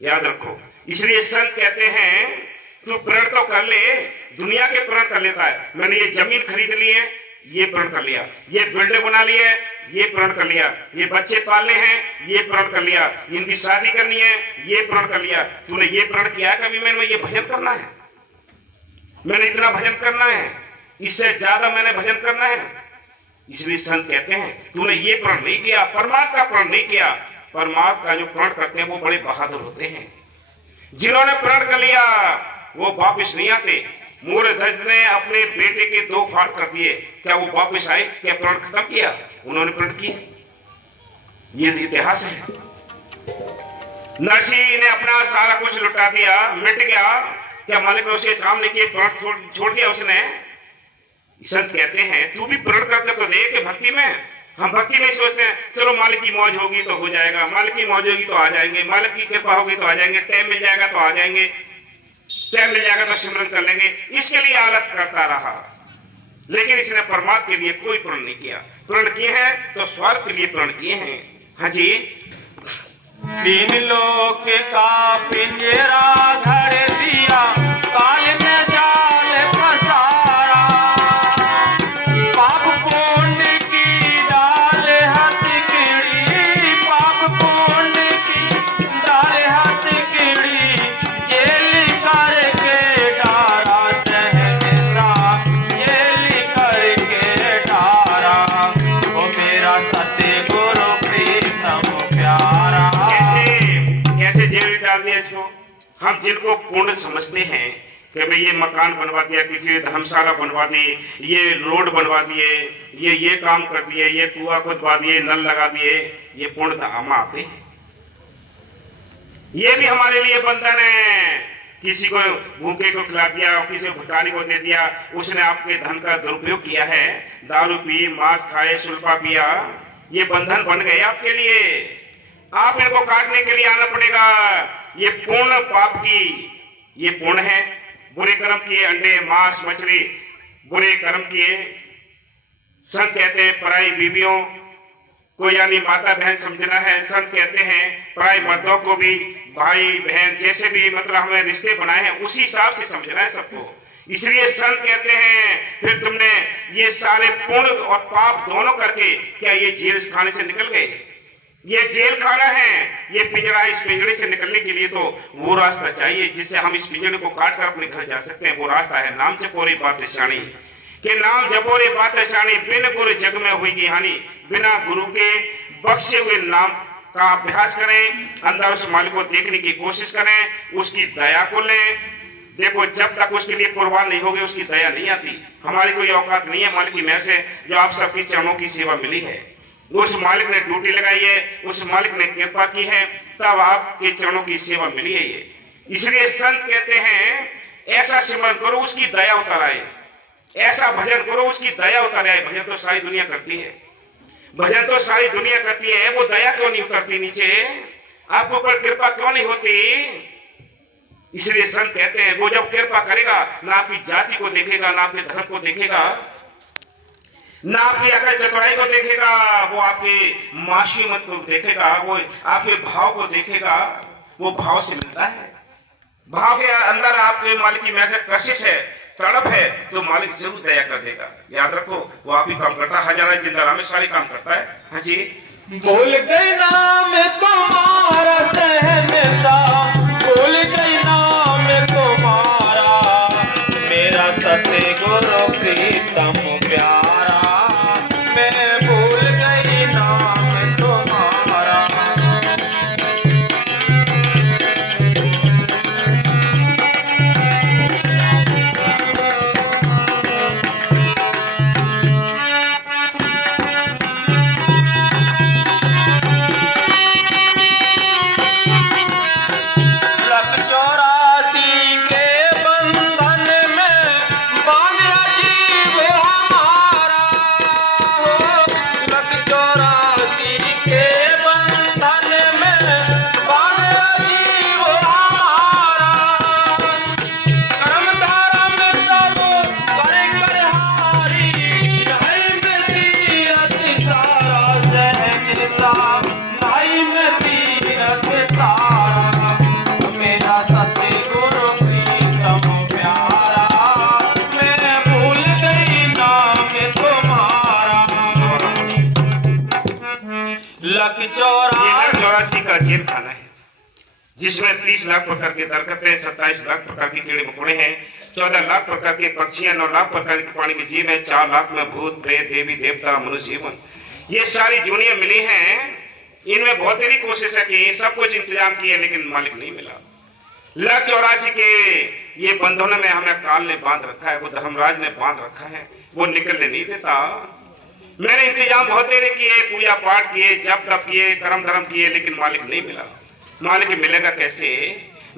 याद रखो। इसलिए संत कहते हैं तू प्रण तो कर ले। दुनिया के प्रण कर लेता है, मैंने ये जमीन खरीद ली है, ये प्रण कर लिया, ये बिल्डिंग बना ली है, ये प्रण कर लिया, ये बच्चे पालने हैं, ये प्रण कर लिया, इनकी शादी करनी है, ये प्रण कर लिया। तूने ये प्रण किया कभी मैंने ये भजन करना है, मैंने इतना भजन करना है, इससे ज्यादा मैंने भजन करना है? इसलिए संत कहते हैं तूने ये प्रण नहीं किया, परमात्मा का प्रण नहीं किया। परमात्मा का जो प्रण करते हैं वो बड़े बहादुर होते हैं। जिन्होंने प्रण कर लिया वो वापिस नहीं आते। मूर्धज ने अपने बेटे के 2 फाड़ कर दिए, क्या वो वापिस आए? क्या प्रण खत्म किया? उन्होंने प्रण किया। ये इतिहास है। नरसिंह ने अपना सारा कुछ लुटा दिया, मिट गया, क्या मालिक ने उसे काम नहीं किया, प्रण छोड़ दिया उसने? संत कहते हैं तू भी प्रण करके तो देख। भक्ति में हम भक्ति में सोचते हैं चलो मालिक की मौज होगी तो हो जाएगा, मालिक की मौज होगी तो आ जाएंगे, मालिक की कृपा होगी तो आ जाएंगे, टाइम मिल जाएगा तो आ जाएंगे, टाइम मिल जाएगा तो सिमरन कर लेंगे। इसके लिए आलस करता रहा, लेकिन इसने परमात्मा के लिए कोई प्रण नहीं किया। प्रण किए हैं तो स्वार्थ के लिए प्रण किए हैं। हाँ जी। 3 लोक का पिंजरा घर दिया, काल ने जाल पसारा। पाप पुण्य की डाल हथकड़ी, पाप पुण्य की डाल हथकड़ी, जेल करके डारा सहसा, जेल करके डारा। ओ मेरा सतगुरु प्रीतम प्यारा। कैसे जेल डाल दिया इसको? हम जिनको पुण्य समझते हैं कि भाई ये मकान बनवा दिया, किसी ने धर्मशाला बनवा दी, ये रोड बनवा दिए, ये काम कर दिए, ये कुआं खुदवा दिए, नल लगा दिए, ये पुण्य धाम आते हैं। ये भी हमारे लिए बंधन है किसी को भूखे को खिला दिया, किसी को भिखारी को दे दिया, उसने आपके धन का दुरुपयोग किया है। दारू पी, मांस खाए, सुल्फा पिया, ये बंधन बन गए आपके लिए। आप इनको काटने के लिए आना पड़ेगा। ये पूर्ण पाप की, ये पुण्य है। बुरे कर्म किए, अंडे, मांस, मछली, बुरे कर्म किए। संत कहते हैं पराई बीवियों को यानी माता बहन समझना है। संत कहते हैं पराई मर्दों को भी भाई बहन जैसे भी मतलब हमें रिश्ते बनाए हैं उसी हिसाब से समझना है सबको। इसलिए संत कहते हैं फिर तुमने ये सारे पुण्य और पाप दोनों करके क्या ये जेल खाने से निकल गए? ये जेल खाना है, ये पिंजरा। इस पिंजरे से निकलने के लिए तो वो रास्ता चाहिए जिससे हम इस पिंजरे को काट कर अपने घर जा सकते हैं। वो रास्ता है नाम जपोरे बात शानी, के नाम जपोरे बात शानी, बिन गुरु जग में हुई हानि। बिना गुरु के बख्शे हुए नाम का अभ्यास करें, अंदर उस मालिक को देखने की कोशिश करें, उसकी दया को लें। देखो जब तक उसके लिए कुर्बान नहीं होगे उसकी दया नहीं आती। हमारी कोई औकात नहीं है मालिक की मेहर से जो आप सबकी चरणों की सेवा मिली है। उस मालिक ने ड्यूटी लगाई है, उस मालिक ने कृपा की है, तब आपके चरणों की सेवा मिली है ये। इसलिए संत कहते हैं ऐसा सिमरन करो उसकी दया उतर आए, ऐसा भजन करो उसकी दया उतर आए। भजन तो सारी दुनिया करती है, भजन तो सारी दुनिया करती है, वो दया क्यों नहीं उतरती नीचे? आपके ऊपर कृपा क्यों नहीं होती? इसलिए संत कहते हैं वो जब कृपा करेगा ना आपकी जाति को देखेगा, ना आपके धर्म को देखेगा, ना आपकी अकल चतुराई को देखेगा, वो आपके मासूमियत को देखेगा, वो आपके भाव को देखेगा। वो भाव से मिलता है। भाव के अंदर आपके मालिक की मेहर से कशिश है, तड़प है, तो मालिक जरूर दया कर देगा। याद रखो वो आप ही काम करता है, हजारा जिंदा में सारे काम करता है। हाँ जी। बोल गए नाम तुम्हारा सहमेशा, बोल गए नाम तुम्हारा, मेरा सतगुरु प्रीतम प्यारा, मैं भूल गई नाम तुम्हारा। चौरासी का जेल खाना है जिसमें 30 लाख प्रकार के दरकतें, 27 लाख प्रकार के कीड़े मकोड़े हैं, 14 लाख प्रकार के पक्षी हैं, 9 लाख प्रकार के पानी के जीव हैं, 4 लाख में भूत प्रेत देवी देवता मनुष्य जीवन। ये सारी दुनिया मिली है। इनमें बहुत तेरी कोशिश है कि सब कुछ इंतजाम किए लेकिन मालिक नहीं मिला। 184 के ये बंधनों में हमें काल ने बांध रखा है, वो धर्मराज ने बांध रखा है, वो निकलने नहीं देता। मैंने इंतजाम बहुत तेरे किए, पूजा पाठ किए, जप तप किए, कर्म धर्म किए, लेकिन मालिक नहीं मिला। मालिक मिलेगा कैसे?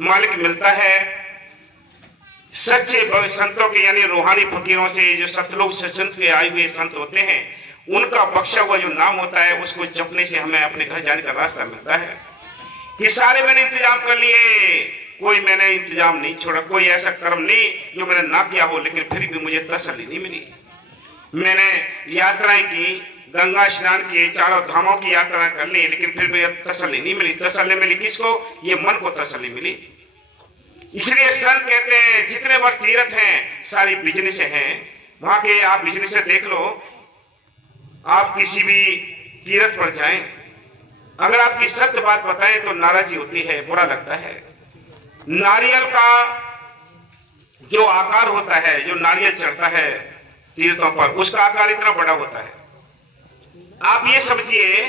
मालिक मिलता है सच्चे संतों के यानी रूहानी फकीरों से, जो सतलोक सत्संग के आए हुए संत होते हैं, उनका बख्शा हुआ जो नाम होता है उसको जपने से हमें अपने घर जाने का रास्ता मिलता है। कि सारे मैंने इंतजाम कर लिए, कोई मैंने इंतजाम नहीं छोड़ा, कोई ऐसा कर्म नहीं जो मैंने ना किया हो लेकिन फिर भी मुझे तसल्ली नहीं मिली। मैंने यात्राएं की, गंगा स्नान किए, चारों धामों की यात्रा कर ली, लेकिन फिर भी तसल्ली नहीं मिली। तसल्ली मिली किसको? ये मन को तसल्ली मिली। इसलिए संत कहते हैं जितने बार तीर्थ हैं सारी बिजनेस हैं। वहां के आप बिजनेस से देख लो, आप किसी भी तीर्थ पर जाएं, अगर आपकी सत्य बात बताएं तो नाराजगी होती है, बुरा लगता है। नारियल का जो आकार होता है, जो नारियल चढ़ता है तीर्थों पर, उसका आकार इतना बड़ा होता है। आप ये समझिए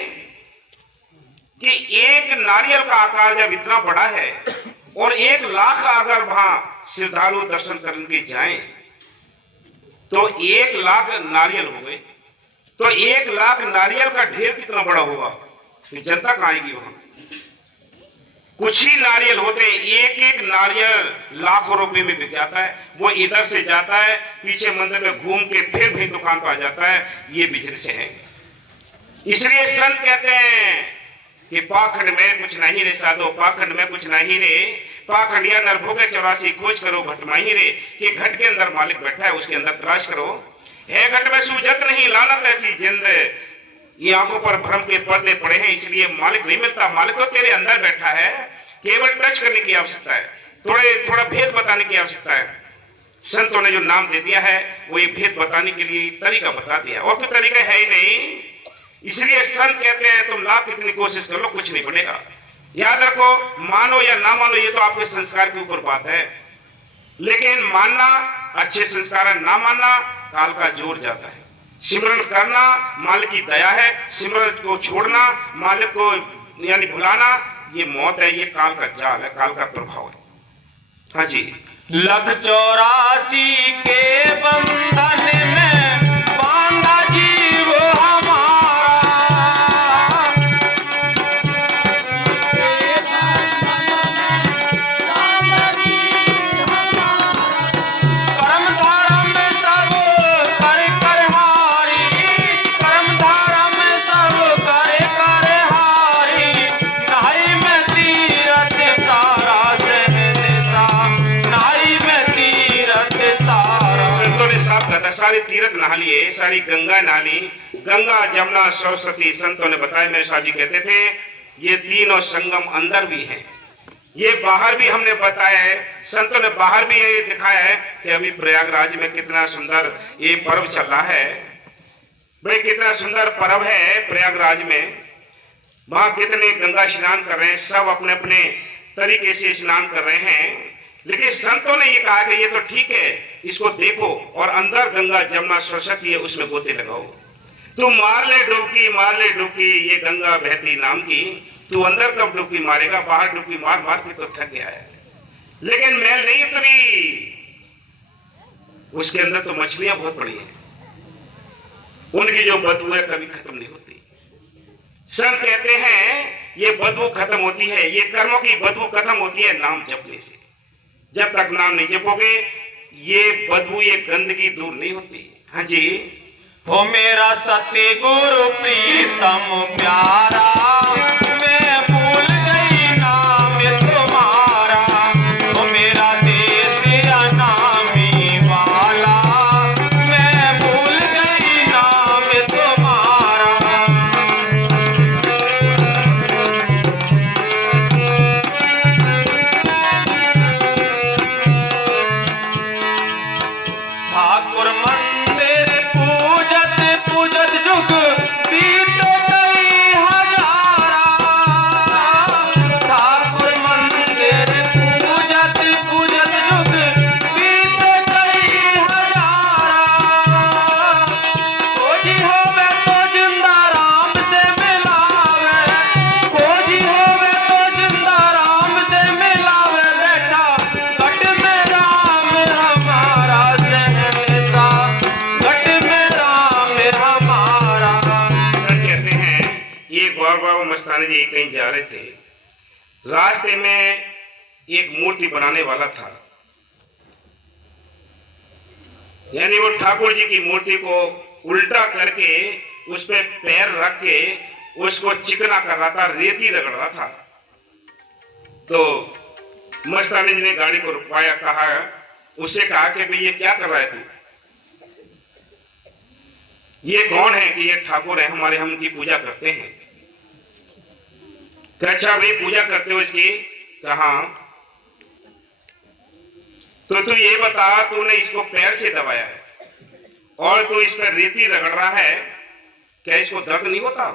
कि एक नारियल का आकार जब इतना बड़ा है और 1 लाख अगर वहां श्रद्धालु दर्शन करने जाएं तो 1 लाख नारियल हो गए। तो 1 लाख नारियल का ढेर कितना बड़ा होगा? जनता कहां आएगी वहां? कुछ ही नारियल होते हैं, एक एक नारियल लाखों रुपए में बिक जाता है। वो इधर से जाता है, पीछे मंदिर में घूम के फिर भी दुकान पर आ जाता है। ये बिजनेस है। इसलिए संत कहते हैं कि पाखंड में कुछ नहीं रे साधो, पाखंड में कुछ नहीं रे, पाखंडिया नर भोगे 84 खोज करो घट माही रे। कि घट के अंदर मालिक बैठा है, उसके अंदर तलाश करो। है घट में सूझत नहीं लानत ऐसी जिंद, ये आंखों पर भ्रम के पर्दे पड़े हैं, इसलिए मालिक नहीं मिलता। मालिक तो तेरे अंदर बैठा है, केवल टच करने की आवश्यकता है, थोड़ा भेद बताने की आवश्यकता है। संतों ने जो नाम दे दिया है वो ये भेद बताने के लिए तरीका बता दिया, और कोई तरीका है ही नहीं। इसलिए संत कहते हैं तुम लाख कितनी कोशिश कर लो, कुछ नहीं बनेगा। याद रखो, मानो या ना मानो ये तो आपके संस्कार के ऊपर बात है, लेकिन मानना अच्छे संस्कार है, ना मानना काल का जोर जाता है। सिमरन करना मालिक की दया है, सिमरन को छोड़ना, मालिक को यानी भुलाना, ये मौत है, ये काल का जाल है, काल का प्रभाव है। हाँ जी। लख 84 के बंधन में बांधा जीव हमारा, कर्म धर्म में सब कर कर हारी, कर्म धर्म में सब कर हारी, नाई में तीरथ सारा सहनसा, नाई में तीरथ सारा। संतों ने साफ कहा था सारे तीर्थ नहा लिए, सारी गंगा नहा ली, गंगा जमुना सरस्वती। संतों ने बताया, मेरे साहब जी कहते थे ये तीनों संगम अंदर भी हैं, ये बाहर भी हमने बताया है। संतों ने बाहर भी ये दिखाया है कि अभी प्रयागराज में कितना सुंदर ये पर्व चल रहा है। भाई कितना सुंदर पर्व है प्रयागराज में, वहां कितने गंगा स्नान कर रहे हैं, सब अपने अपने तरीके से स्नान कर रहे हैं। लेकिन संतों ने ये कहा कि ये तो ठीक है, इसको देखो और अंदर गंगा जमुना सरस्वती है, उसमें गोते लगाओ। तू मार ले डुबकी, ये गंगा बहती नाम की। तू अंदर कब डुबकी मारेगा, बाहर डुबकी मार मार के तो थक गया है, लेकिन मैल नहीं उतरी। उसके अंदर तो मछलियां बहुत बड़ी हैं, उनकी जो बदबू है कभी खत्म नहीं होती। संत कहते हैं ये बदबू खत्म होती है, ये कर्मों की बदबू खत्म होती है नाम जपने से। जब तक नाम नहीं जपोगे ये बदबू, ये गंदगी दूर नहीं होती। हाँ जी। हो मेरा सत्य गुरु प्रीतम प्यारा, मैं भूल गई नाम तुम्हारा। हो मेरा देश अनामी वाला, मैं भूल गई नाम तुम्हारा। ठाकुर मंदिर पूजत पूजत जुग बीत गई हजारा। ठाकुर मंदिर पूजत पूजत जुग बीत गई हजारा। खोजी होवे तो जिंदा राम से मिलावे, खोजी होवे तो जिंदा राम से मिलावे। बैठा घट में राम हमारा सहनसा, घट में राम हमारा। संत कहते हैं ये गौर बाबा मस्तानी जी कहीं जा रहे थे, रास्ते में एक मूर्ति बनाने वाला था, यानी वो ठाकुर जी की मूर्ति को उल्टा करके उस पे पैर रख के उसको चिकना कर रहा था, रेती रगड़ रहा था। तो मस्तानी जी ने गाड़ी को रुकवाया, कहा उससे कहा कि भाई ये क्या कर रहा है तू, ये कौन है? कि ये ठाकुर है हमारे, हम उनकी पूजा करते हैं। अच्छा भाई पूजा करते हो इसकी? कहा तो तू ये बता, तूने इसको पैर से दबाया है और तू इस पर रेती रगड़ रहा है, क्या इसको दर्द नहीं होता?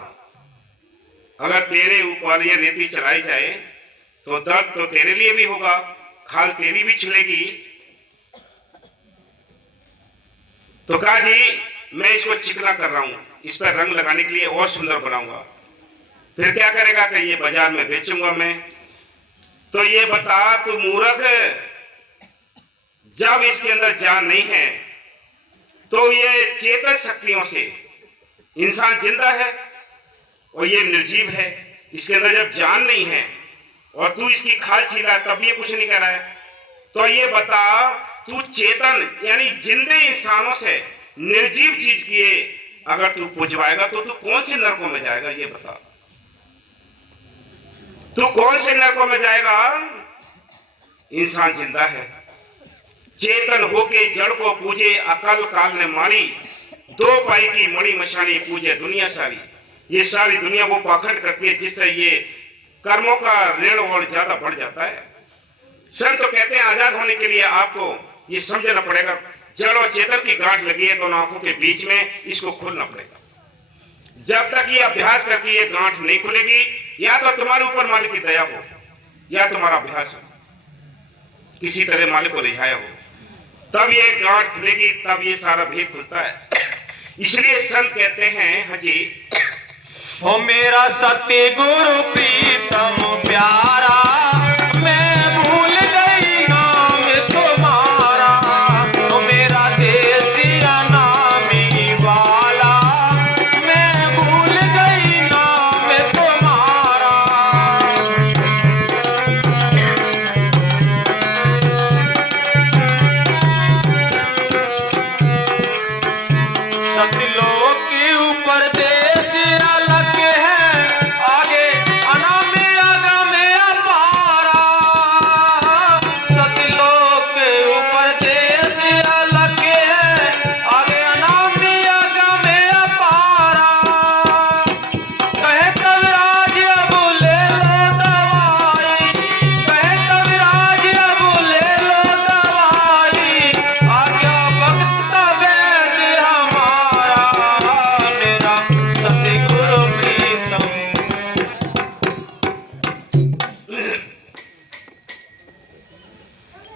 अगर तेरे ऊपर ये रेती चलाई जाए तो दर्द तो तेरे लिए भी होगा, खाल तेरी भी छिलेगी। तो कहा जी मैं इसको चिकना कर रहा हूं, इस पर रंग लगाने के लिए और सुंदर बनाऊंगा। फिर क्या करेगा? कि ये बाजार में बेचूंगा मैं। तो ये बता तू मूर्ख, जब इसके अंदर जान नहीं है तो ये चेतन शक्तियों से इंसान जिंदा है और ये निर्जीव है। इसके अंदर जब जान नहीं है और तू इसकी खाल छीला तब ये कुछ नहीं कर रहा है। तो ये बता, तू चेतन यानी जिंदे इंसानों से निर्जीव चीज किए अगर तू पुजवाएगा तो तू कौन से नरकों में जाएगा? ये बता, तू कौन से नरकों में जाएगा? इंसान जिंदा है, चेतन होके जड़ को पूजे, अकल काल ने मारी, दो पाई की मणि मशानी पूजे दुनिया सारी। ये सारी दुनिया वो पाखंड करती है जिससे ये कर्मों का ऋण और ज्यादा बढ़ जाता है। संत तो कहते हैं आजाद होने के लिए आपको ये समझना पड़ेगा, जड़ और चेतन की गांठ लगी है दोनों आंखों के बीच में, इसको खोलना पड़ेगा। जब तक ये अभ्यास करके ये गांठ नहीं खुलेगी, या तो तुम्हारे ऊपर मालिक की दया हो या तुम्हारा अभ्यास हो, किसी तरह मालिक को रिझाया हो, तब ये गांठ खुलेगी, तब ये सारा भेद खुलता है। इसलिए संत कहते हैं, हाजी, हो मेरा सत्य गुरु प्रीतम प्यारा, मैं भूल गई नाम तुम्हारा। हो मेरा देसिया नामी वाला, मैं भूल गई नाम तुम्हारा। सतलोक के ऊपर देसिया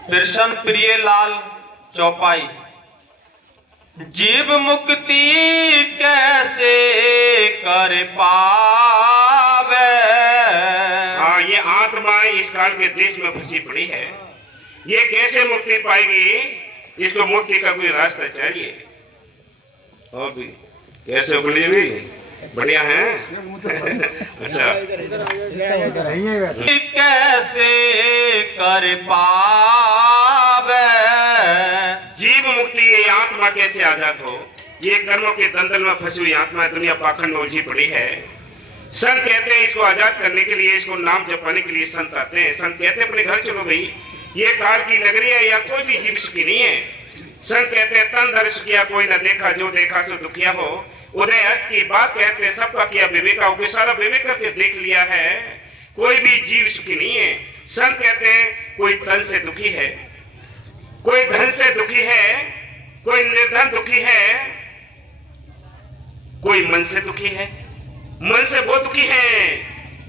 कृष्ण प्रिय लाल चौपाई। जीव मुक्ति कैसे कर पावे? हाँ, ये आत्मा इस काल के देश में फंसी पड़ी है, ये कैसे मुक्ति पाएगी? इसको मुक्ति का कोई रास्ता चाहिए। और भी कैसे बोलिए भी बढ़िया है। अच्छा, कैसे कर पावे? जीव मुक्ति, ये आत्मा कैसे आजाद हो? ये कर्मों के दंडल में फंसी हुई आत्मा दुनिया पाखंड में उलझी पड़ी है। संत कहते हैं इसको आजाद करने के लिए, इसको नाम जपाने के लिए संत आते हैं। संत कहते हैं अपने घर चलो भाई, ये काल की नगरी है, या कोई भी जीव सुखी नहीं है। संत कहते हैं तन धर सुखिया कोई न देखा, जो देखा सो दुखिया हो। उदय अस्त की बात कहते हैं सबका किया विवेक, कोई सारा विवेक करके देख लिया है, कोई भी जीव सुखी नहीं है। संत कहते हैं कोई तन से दुखी है, कोई धन से दुखी है, कोई निर्धन दुखी है, कोई मन से दुखी है। मन से वो दुखी है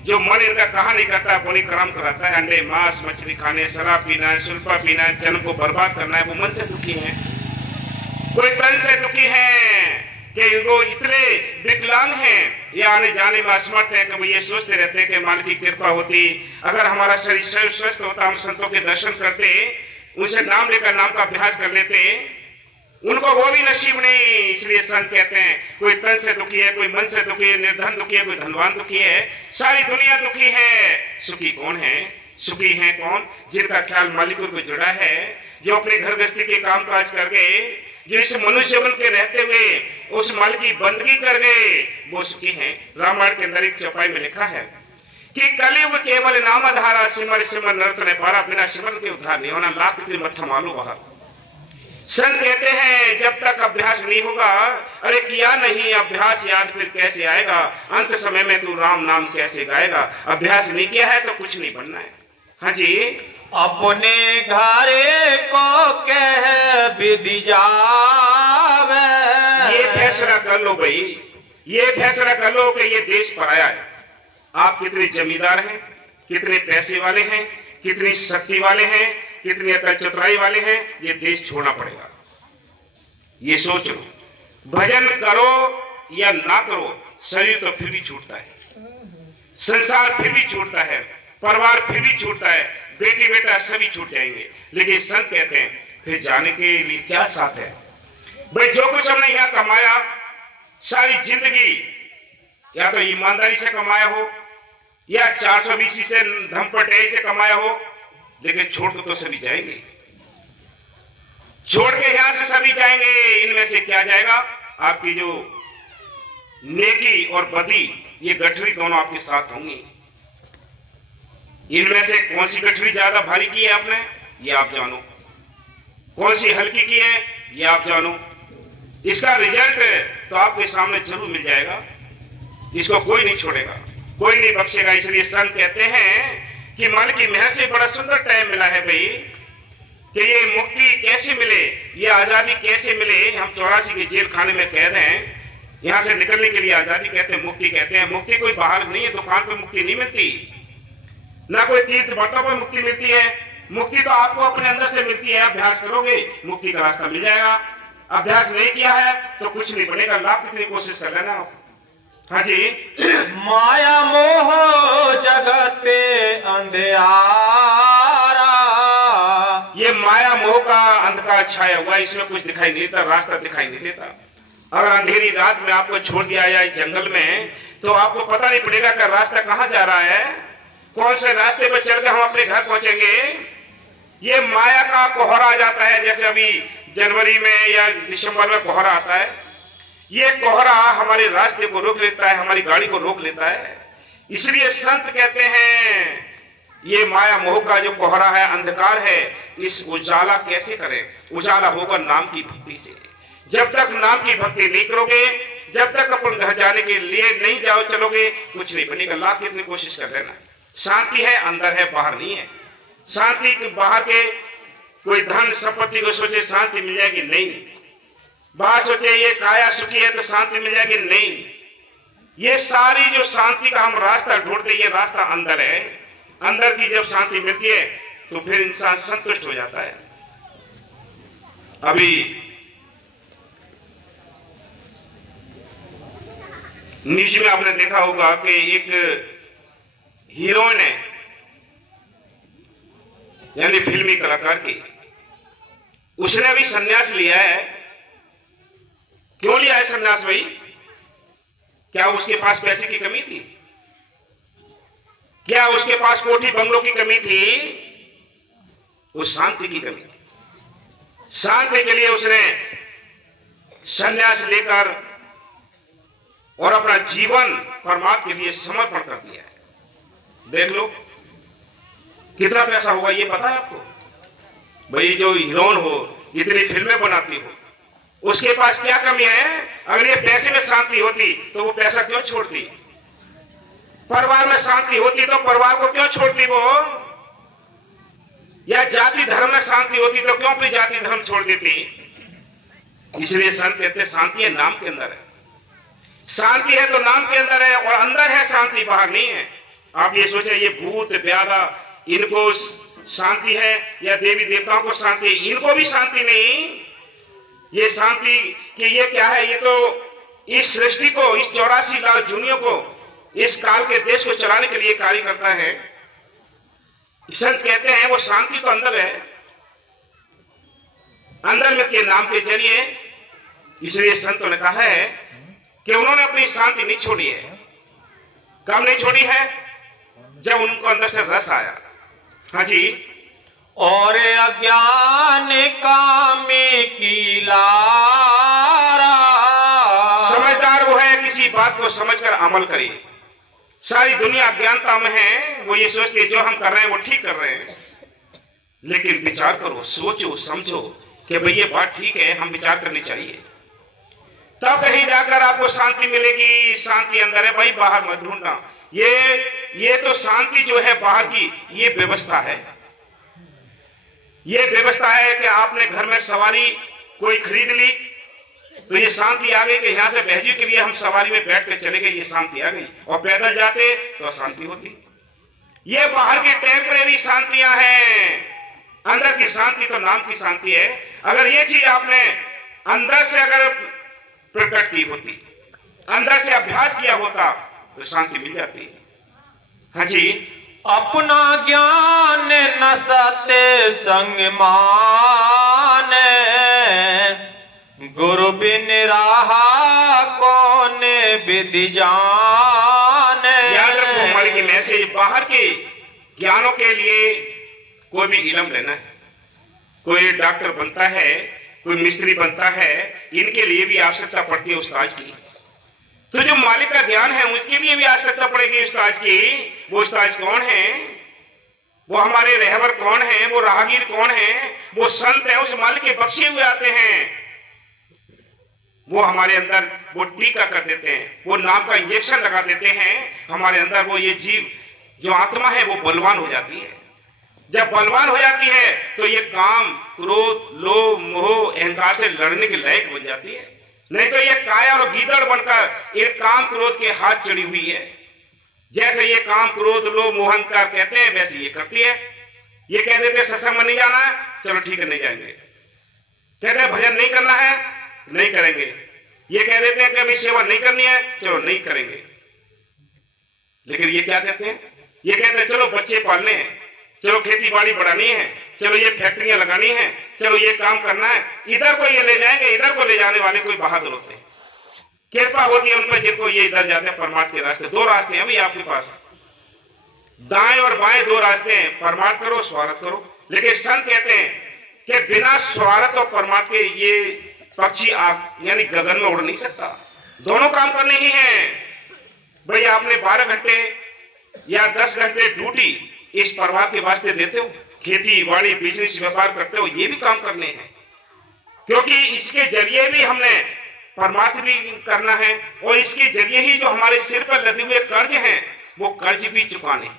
जो मन इनका कहा नहीं करता, बोली कराम कराता है, अंडे मांस मछली खाने, शराब पीना, सुल्फा पीना, जन्म को बर्बाद करना है, वो मन से दुखी है। कोई तन से दुखी है कि वो इतने विकलांग हैं, ये आने जाने में असमर्थ है कि वो ये सोचते रहते हैं कि मालिक की कृपा होती, अगर हमारा शरीर स्वस्थ होता, हम संतों के दर्शन करते, उनसे नाम लेकर नाम का अभ्यास कर लेते, उनको वो भी नसीब नहीं। इसलिए संत कहते हैं कोई तन से दुखी है, कोई मन से दुखी है, निर्धन दुखी है, कोई धनवान दुखी है, सारी दुनिया दुखी है। सुखी कौन है? सुखी है कौन? जिनका ख्याल मालिक को जुड़ा है, जो अपने घर गृहस्थी के काम काज करके, जो इस मनुष्य बन के रहते हुए उस मालिक की बंदगी कर गए, वो सुखी हैं। रामायण के अंदर एक चौपाई में लिखा है कि कलियुग केवल नाम आधारा, सिमर सिमर नर्त ने पारा, बिना सिमर के उद्धार नहीं होना, लाख मत्था मालू बाहर। संत कहते हैं जब तक अभ्यास नहीं होगा, अरे किया नहीं अभ्यास याद फिर कैसे आएगा, अंत समय में तू राम नाम कैसे गाएगा। अभ्यास नहीं किया है तो कुछ नहीं बनना है। हाँ जी, अपने घरे को कह विधि जावे। ये फैसला कर लो भाई, ये फैसला कर लो कि ये देश पराया है। आप कितने जमींदार हैं, कितने पैसे वाले हैं, कितनी शक्ति वाले हैं, कितनी अकल चतुराई वाले हैं, ये देश छोड़ना पड़ेगा। ये सोच लो, भजन करो या ना करो, शरीर तो फिर भी छूटता है, संसार फिर भी छूटता है, परिवार फिर भी छूटता है, बेटी बेटा सभी छूट जाएंगे। लेकिन संत कहते हैं फिर जाने के लिए क्या साथ है भाई? जो कुछ हमने यहाँ कमाया सारी जिंदगी, या तो ईमानदारी से कमाया हो, या 420 से धमपटे से कमाया हो, लेकिन छोड़ के तो सभी जाएंगे, छोड़ के यहां से सभी जाएंगे। इनमें से क्या जाएगा? आपकी जो नेकी और बदी, ये गठरी दोनों आपके साथ होंगी। इनमें से कौन सी गठरी ज्यादा भारी की है आपने, ये आप जानो, कौन सी हल्की की है ये आप जानो। इसका रिजल्ट तो आपके सामने जरूर मिल जाएगा, इसको कोई नहीं छोड़ेगा, कोई नहीं बख्शेगा। इसलिए संत कहते हैं कि मन की मेहनत से बड़ा सुंदर टाइम मिला है भाई, कि ये मुक्ति कैसे मिले, ये आजादी कैसे मिले। हम 84 के जेल खाने में कैद हैं, यहां से निकलने के लिए आजादी कहते हैं, मुक्ति कहते हैं। मुक्ति कोई बाहर नहीं है, दुकान पर मुक्ति नहीं मिलती, ना कोई तीर्थ बाटों पर मुक्ति मिलती है। मुक्ति तो आपको अपने अंदर से मिलती है। अभ्यास करोगे मुक्ति का रास्ता मिल जाएगा, अभ्यास नहीं किया है तो कुछ नहीं बनेगा। लाभ कितनी कोशिश कर लेना। हाँ जी। माया मोह जगत पे अंधियारा, ये माया मोह का अंधकार छाया हुआ, इसमें कुछ दिखाई नहीं देता, रास्ता दिखाई नहीं देता। अगर अंधेरी रात में आपको छोड़ दिया जाए जंगल में, तो आपको पता नहीं पड़ेगा कि रास्ता कहां जा रहा है, कौन से रास्ते पर चलकर हम अपने घर पहुंचेंगे। ये माया का कोहरा आ जाता है, जैसे अभी जनवरी में या दिसंबर में कोहरा आता है। ये कोहरा हमारे रास्ते को रोक लेता है, हमारी गाड़ी को रोक लेता है। इसलिए संत कहते हैं ये माया मोह का जो कोहरा है, अंधकार है, इस उजाला कैसे करें? उजाला होगा नाम की भक्ति से। जब तक नाम की भक्ति नहीं करोगे, जब तक अपन घर जाने के लिए नहीं जाओ चलोगे, कुछ नहीं बनेगा। लाख कितनी कोशिश कर लेना। शांति है अंदर है, बाहर नहीं है। शांति बाहर के कोई धन संपत्ति को सोचे शांति मिल जाएगी, नहीं। बाहर सोचे ये काया सुखी है तो शांति मिल जाएगी, नहीं। ये सारी जो शांति का हम रास्ता ढूंढते, ये रास्ता अंदर है। अंदर की जब शांति मिलती है तो फिर इंसान संतुष्ट हो जाता है। अभी न्यूज में आपने देखा होगा कि एक हीरोइन है, यानी फिल्मी कलाकार की, उसने भी सन्यास लिया है। क्यों लिया है सन्यास भाई? क्या उसके पास पैसे की कमी थी? क्या उसके पास कोठी बंगलों की कमी थी? उस शांति की कमी थी। शांति के लिए उसने सन्यास लेकर और अपना जीवन परमात्मा के लिए समर्पण कर दिया है। देख लो कितना पैसा होगा, ये पता है आपको? भाई जो हीरोइन हो, इतनी फिल्में बनाती हो, उसके पास क्या कमी है? अगर ये पैसे में शांति होती तो वो पैसा क्यों छोड़ती? परिवार में शांति होती तो परिवार को क्यों छोड़ती वो? या जाति धर्म में शांति होती तो क्यों अपनी जाति धर्म छोड़ देती? इसलिए संत कहते शांति है नाम के अंदर है। शांति है तो नाम के अंदर है, और अंदर है शांति, बाहर नहीं है। आप ये सोचे ये भूत व्याधा इनको शांति है या देवी देवताओं को शांति, इनको भी शांति नहीं। ये शांति कि ये क्या है? ये तो इस सृष्टि को, इस 84 लाख जूनियों को, इस काल के देश को चलाने के लिए कार्य करता है। संत कहते हैं वो शांति तो अंदर है, अंदर में के नाम के जरिए। इसलिए संतों ने कहा है कि उन्होंने अपनी शांति नहीं छोड़ी है। कब नहीं छोड़ी है? जब उनको अंदर से रस आया। हाँ जी। और अज्ञान कामे की लारा, समझदार वो है किसी बात को समझकर अमल करे। सारी दुनिया अज्ञानता में है, वो ये सोचती है जो हम कर रहे हैं वो ठीक कर रहे हैं। लेकिन विचार करो, सोचो, समझो कि भाई ये बात ठीक है, हम विचार करनी चाहिए, तब कहीं जाकर आपको शांति मिलेगी। शांति अंदर है भाई, बाहर मत ढूंढना। ये तो शांति जो है बाहर की, ये व्यवस्था है। ये व्यवस्था है कि आपने घर में सवारी कोई खरीद ली तो ये शांति आ गई कि यहां से बहजू के लिए हम सवारी में बैठ कर चले गए, ये शांति आ गई। और पैदल जाते तो अशांति होती। ये बाहर की टेम्परेरी शांतियां हैं, अंदर की शांति तो नाम की शांति है। अगर ये चीज आपने अंदर से अगर प्रकट की होती, अंदर से अभ्यास किया होता तो शांति मिल जाती। हाँ जी। अपना ज्ञान न सत्य संग माने, गुरु बिन राहा कौन विधि जाने। याद रखो हमारी की ऐसे बाहर के ज्ञानों के लिए कोई भी इल्म लेना है, कोई डॉक्टर बनता है, कोई मिस्त्री बनता है, इनके लिए भी आवश्यकता पड़ती है उस्ताद की। तो जो मालिक का ज्ञान है उसके लिए भी आवश्यकता पड़ेगी उस्ताद की। वो उस्ताद कौन है? वो हमारे रहबर कौन है? वो राहगीर कौन है? वो संत है, उस मालिक के बख्शे हुए आते हैं। वो हमारे अंदर वो टीका कर देते हैं, वो नाम का इंजेक्शन लगा देते हैं हमारे अंदर। वो ये जीव जो आत्मा है वो बलवान हो जाती है। जब बलवान हो जाती है तो ये काम, क्रोध, लोभ, मोह, अहंकार से लड़ने के लायक बन जाती है। नहीं तो ये काया और गीदड़ बनकर ये काम क्रोध के हाथ चढ़ी हुई है। जैसे ये काम क्रोध लोभ मोह अहंकार कहते हैं वैसे ये करती है। ये कह देते सत्संग में नहीं जाना है, चलो ठीक है नहीं जाएंगे। कहते हैं भजन नहीं करना है, नहीं करेंगे। ये कह देते हैं कि अभी सेवा नहीं करनी है, चलो नहीं करेंगे। लेकिन ये क्या कहते हैं? ये कहते हैं चलो बच्चे पालने हैं, चलो खेती बाड़ी बढ़ानी है, चलो ये फैक्ट्रियां लगानी है, चलो ये काम करना है। इधर को ये ले जाएंगे, इधर को ले जाने वाले कोई बहादुर होते हैं, कृपा होती है उन पर जिनको ये इधर जाते हैं परमार्थ के रास्ते। दो रास्ते हैं अभी आपके पास, दाएं और बाएं दो रास्ते हैं, परमार्थ करो स्वार्थ करो। लेकिन संत कहते हैं कि बिना स्वार्थ और परमार्थ के ये पक्षी आग यानी गगन में उड़ नहीं सकता। दोनों काम करने ही है। भाई आपने 12 घंटे या 10 घंटे ड्यूटी इस परिवार के वास्ते देते हो, खेती बाड़ी बिजनेस व्यापार करते हो, ये भी काम करने हैं। क्योंकि इसके जरिए भी हमने परमार्थ भी करना है और इसके जरिए ही जो हमारे सिर पर लदे हुए कर्ज हैं वो कर्ज भी चुकाने हैं।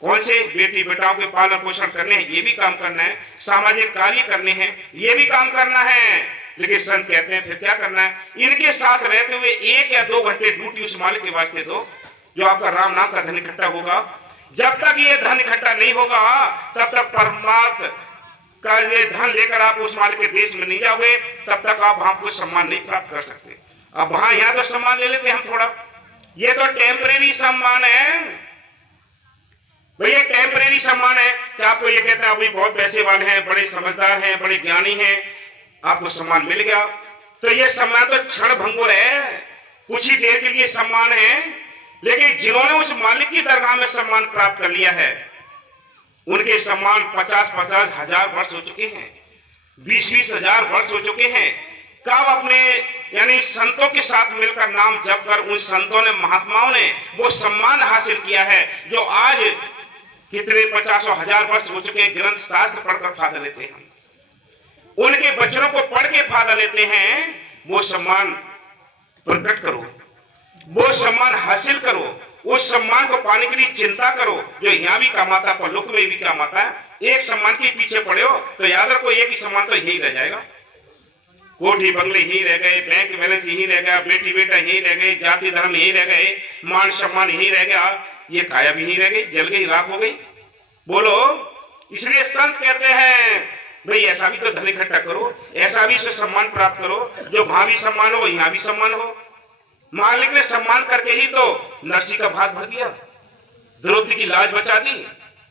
कौन से? बेटी बेटाओं के पालन पोषण करने हैं, ये भी काम करना है। सामाजिक कार्य करने हैं, ये भी काम करना है। लेकिन संत कहते हैं फिर क्या करना है? इनके साथ रहते हुए 1 या 2 घंटे ड्यूटी उस मालिक के वास्ते दो, जो आपका राम नाम का धन इकट्ठा होगा। जब तक ये धन इकट्ठा नहीं होगा तब तक परमार्थ का ये धन लेकर आप उस मालिक के देश में नहीं जाओगे, तब तक आप वहां कोई सम्मान नहीं प्राप्त कर सकते। अब वहां यहाँ तो सम्मान ले लेते हम थोड़ा, ये तो टेम्परेरी सम्मान है भैया, टेम्परेरी सम्मान है कि आपको ये कहते हैं अभी बहुत पैसे वाले हैं, बड़े समझदार हैं, बड़े ज्ञानी हैं, आपको सम्मान मिल गया। तो ये सम्मान तो क्षण भंगुर है, कुछ ही देर के लिए सम्मान है। लेकिन जिन्होंने उस मालिक की दरगाह में सम्मान प्राप्त कर लिया है, उनके सम्मान 50-50 हजार वर्ष हो चुके हैं, 20-20 हजार वर्ष हो चुके हैं। कब अपने यानी संतों के साथ मिलकर नाम जप कर उन संतों ने, महात्माओं ने वो सम्मान हासिल किया है, जो आज कितने 50 हजार वर्ष हो चुके हैं। ग्रंथ शास्त्र पढ़कर फायदा लेते हैं, उनके बच्चों को पढ़ के फायदा लेते हैं। वो सम्मान प्रकट करो, वो सम्मान हासिल करो, उस सम्मान को पाने के लिए चिंता करो, जो यहाँ भी काम आता है, परलोक में भी काम आता है। एक सम्मान के पीछे पड़े हो तो याद रखो एक ही सम्मान तो यही रह जाएगा। कोठी बंगले यही रह गए, बैंक बैलेंस यही रह गया, बेटी बेटा यही रह गए, जाति धर्म यही रह गए, मान सम्मान यही रह गया, ये काया भी यही रह गई, जल गई, राख हो गई। बोलो, इसलिए संत कहते हैं भाई ऐसा भी तो धन इकट्ठा करो, ऐसा भी सम्मान प्राप्त करो, जो वहां भी सम्मान हो यहाँ भी सम्मान हो। मालिक ने सम्मान करके ही तो नरसी का भात भर दिया, द्रौपदी की लाज बचा दी,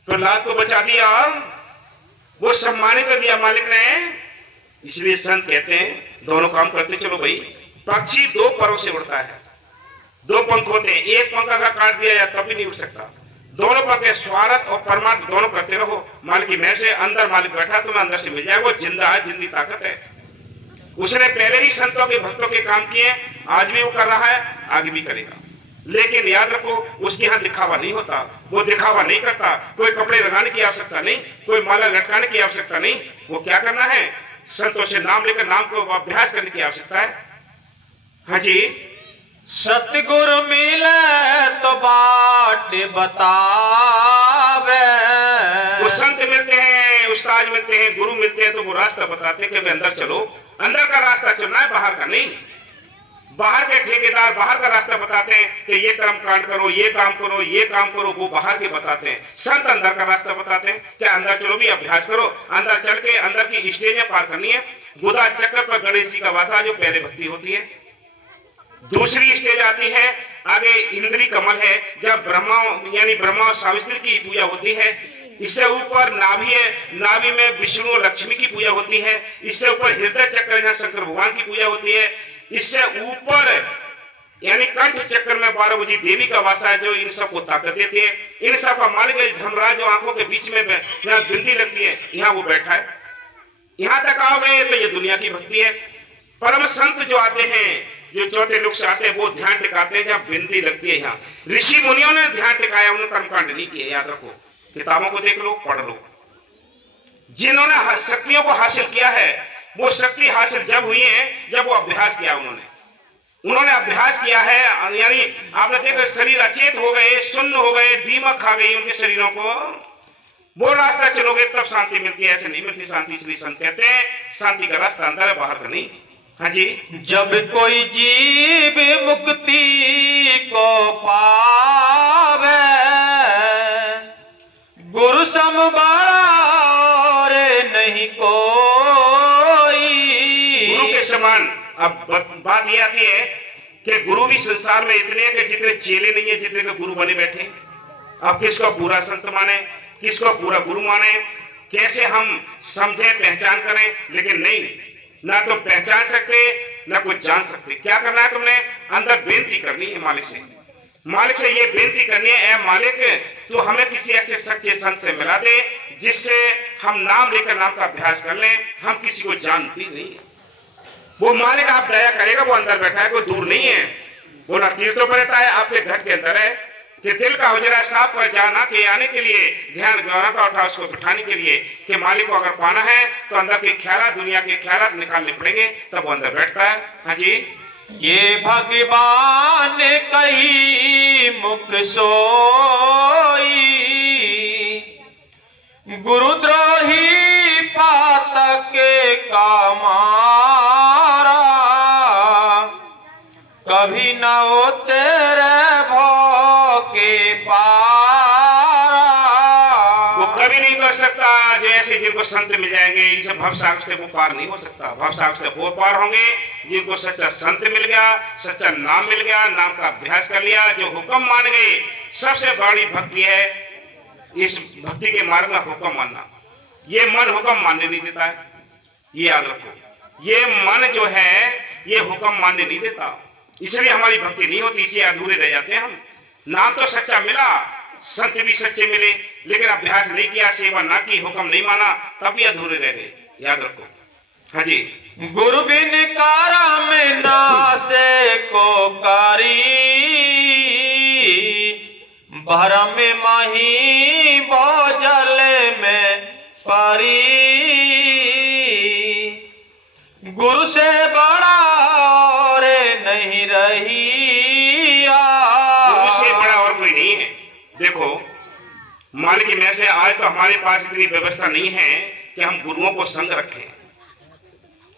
प्रहलाद को बचा दिया, वो सम्मानित तो दिया मालिक ने। इसलिए संत कहते हैं दोनों काम करते चलो भाई। पक्षी 2 परों से उड़ता है, 2 पंख होते हैं, एक पंख अगर काट दिया या तब भी नहीं उड़ सकता। दोनों पंख स्वार्थ और परमार्थ दोनों करते रहो। मालिक की मैं से अंदर मालिक बैठा, तुम्हें अंदर से मिल जाए, वो जिंदा है, जिंदी ताकत है। उसने पहले भी संतों के भक्तों के काम किए, आज भी वो कर रहा है, आगे भी करेगा। लेकिन याद रखो उसके यहाँ दिखावा नहीं होता, वो दिखावा नहीं करता। कोई कपड़े लगाने की आवश्यकता नहीं, कोई माला लटकाने की आवश्यकता नहीं। वो क्या करना है? संतों से नाम लेकर नाम को अभ्यास करने की आवश्यकता है। हाँ जी, सतगुरु मिले तो बाट बतावे। वो संत मिलते हैं, उस्ताद मिलते हैं, गुरु मिलते हैं तो वो रास्ता बताते हैं कि अंदर चलो। अंदर का रास्ता चलना है, बाहर का नहीं। बाहर के ठेकेदार बाहर का रास्ता बताते हैं कि ये कर्म कांड करो, ये काम करो, ये काम करो, वो बाहर के बताते हैं। संत अंदर का रास्ता बताते हैं कि अंदर चलो भी, अभ्यास करो। अंदर चल के अंदर की स्टेजें पार करनी है। गुदा चक्र पर गणेश जी का वासा, जो पहले भक्ति होती है। दूसरी स्टेज आती है आगे, इंद्री कमल है, जब ब्रह्मा यानी ब्रह्मा और सावित्री की पूजा होती है। इससे ऊपर नाभि है, नाभि में विष्णु और लक्ष्मी की पूजा होती है। इससे ऊपर हृदय चक्र, जहाँ शंकर भगवान की पूजा होती है। इससे ऊपर यानी कंठ चक्र में 12 भुजी देवी का वासा है जो इन सबको ताकत देती है। इन सब का मालिक है धर्मराज, जो आंखों के बीच में यहाँ बिंदी लगती है, यहाँ वो बैठा है। यहाँ तक आओगे तो ये दुनिया की भक्ति है। परम संत जो आते हैं, जो चौथे लोग से आते हैं, वो ध्यान टिकाते हैं जब बिंदी लगती है यहाँ। ऋषि मुनियों ने ध्यान टिकाया, उन्होंने कर्मकांड नहीं किए। याद रखो, किताबों को देख लो, पढ़ लो। जिन्होंने शक्तियों को हासिल किया है, वो शक्ति हासिल जब हुई है जब वो अभ्यास किया। उन्होंने अभ्यास किया है, यानी आपने देखा शरीर अचेत हो गए, सुन्न हो गए, दीमक खा गई उनके शरीरों को। वो रास्ता चलोगे तब शांति मिलती है, ऐसे नहीं मिलती शांति। इसलिए संत कहते हैं शांति का रास्ता अंदर है, बाहर का नहीं। हाँ जी। जब कोई जीव मुक्ति को पावे, गुरु सम बड़ा और नहीं कोई। गुरु के समान। अब बात ये आती है कि गुरु भी संसार में इतने हैं कि जितने चेले नहीं है, जितने के गुरु बने बैठे। अब किसको पूरा संत माने, किसको पूरा गुरु माने, कैसे हम समझे, पहचान करें? लेकिन नहीं, ना तुम पहचान सकते ना कुछ जान सकते। क्या करना है तुमने? अंदर बेनती करनी है मालिक से। मालिक से ये बेनती करनी है, ऐ मालिक तू हमें किसी ऐसे सच्चे संत से मिला दे जिससे हम नाम लेकर नाम का अभ्यास कर लें। हम किसी को जानती नहीं है। वो मालिक आप दया करेगा, वो अंदर बैठा है, कोई दूर नहीं है। वो ना तीर्थों पर रहता है, आपके घर के अंदर है। कि दिल का हुजरा साफ पर जाना के आने के लिए, ध्यान गौरा का उठा उसको बिठाने के लिए, कि मालिक को अगर पाना है तो अंदर के ख्यालात, दुनिया के ख्यालात निकालने पड़ेंगे, तब वो अंदर बैठता है। हाँ जी। ये भगवान कही मुख सोई, गुरुद्रोही पातक का मारा, कभी न हो तेरे भौ के पारा। वो कभी नहीं कर सकता जो ऐसे जिनको संत मिल जाएंगे, इसे भवसागर से वो पार नहीं हो सकता। भवसागर से वो पार होंगे जिनको सच्चा संत मिल गया, सच्चा नाम मिल गया, नाम का अभ्यास कर लिया, जो हुक्म मान गए। सबसे बड़ी भक्ति है इस भक्ति के मार्ग में हुक्म मानना। ये मन हुक्म मानने नहीं देता है, ये याद रखो। ये मन जो है ये हुक्म मानने नहीं देता, इसलिए हमारी भक्ति नहीं होती, इसलिए अधूरे रह जाते हैं हम। नाम तो सच्चा मिला, संत भी सच्चे मिले, लेकिन अभ्यास नहीं किया, सेवा ना की, हुक्म नहीं माना, तब भी अधूरे रह गए। याद रखो। हाँ जी। गुरु बिन कारम नासे को कारी, भरम माही बोझल में परी। गुरु से बड़ा और नहीं रही, गुरु से बड़ा और कोई नहीं है। देखो मालिक की में से आज तो हमारे पास इतनी व्यवस्था नहीं है कि हम गुरुओं को संग रखें।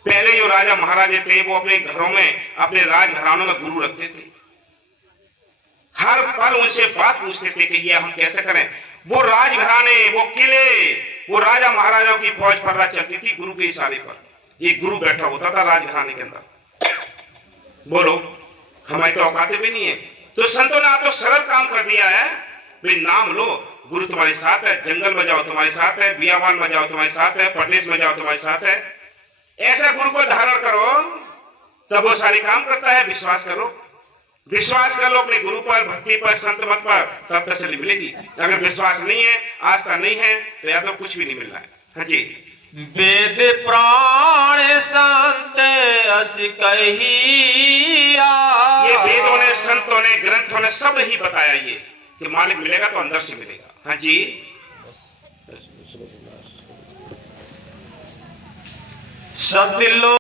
पहले जो राजा महाराजे थे वो अपने घरों में, अपने राजघरानों में गुरु रखते थे। हर पल उनसे बात पूछते थे कि ये हम कैसे करें। वो राजघराने, वो किले, वो राजा महाराजाओं की फौज पर चलती थी गुरु के इशारे पर। एक गुरु बैठा होता था राजघराने के अंदर। बोलो, हमारी तो औकात भी नहीं है। तो संतों ने आप तो सरल काम कर दिया है, भाई नाम लो, गुरु तुम्हारे साथ है, जंगल में जाओ तुम्हारे साथ है, बियाबान में जाओ तुम्हारे साथ है, परदेश में जाओ तुम्हारे साथ है। ऐसा गुरु को धारण करो तब वो सारे काम करता है। विश्वास करो, विश्वास कर लो अपने गुरु पर, भक्ति पर, संत मत पर, तब तसल्ली मिलेगी। अगर विश्वास नहीं है, आस्था नहीं है, तो या तो कुछ भी नहीं मिल रहा है। हाँ जी। वेद प्राण संत अस कहिया, ये वेदों ने, संतों ने, ग्रंथों ने सब ही बताया ये कि मालिक मिलेगा तो अंदर से मिलेगा। हाँ जी। सदिलो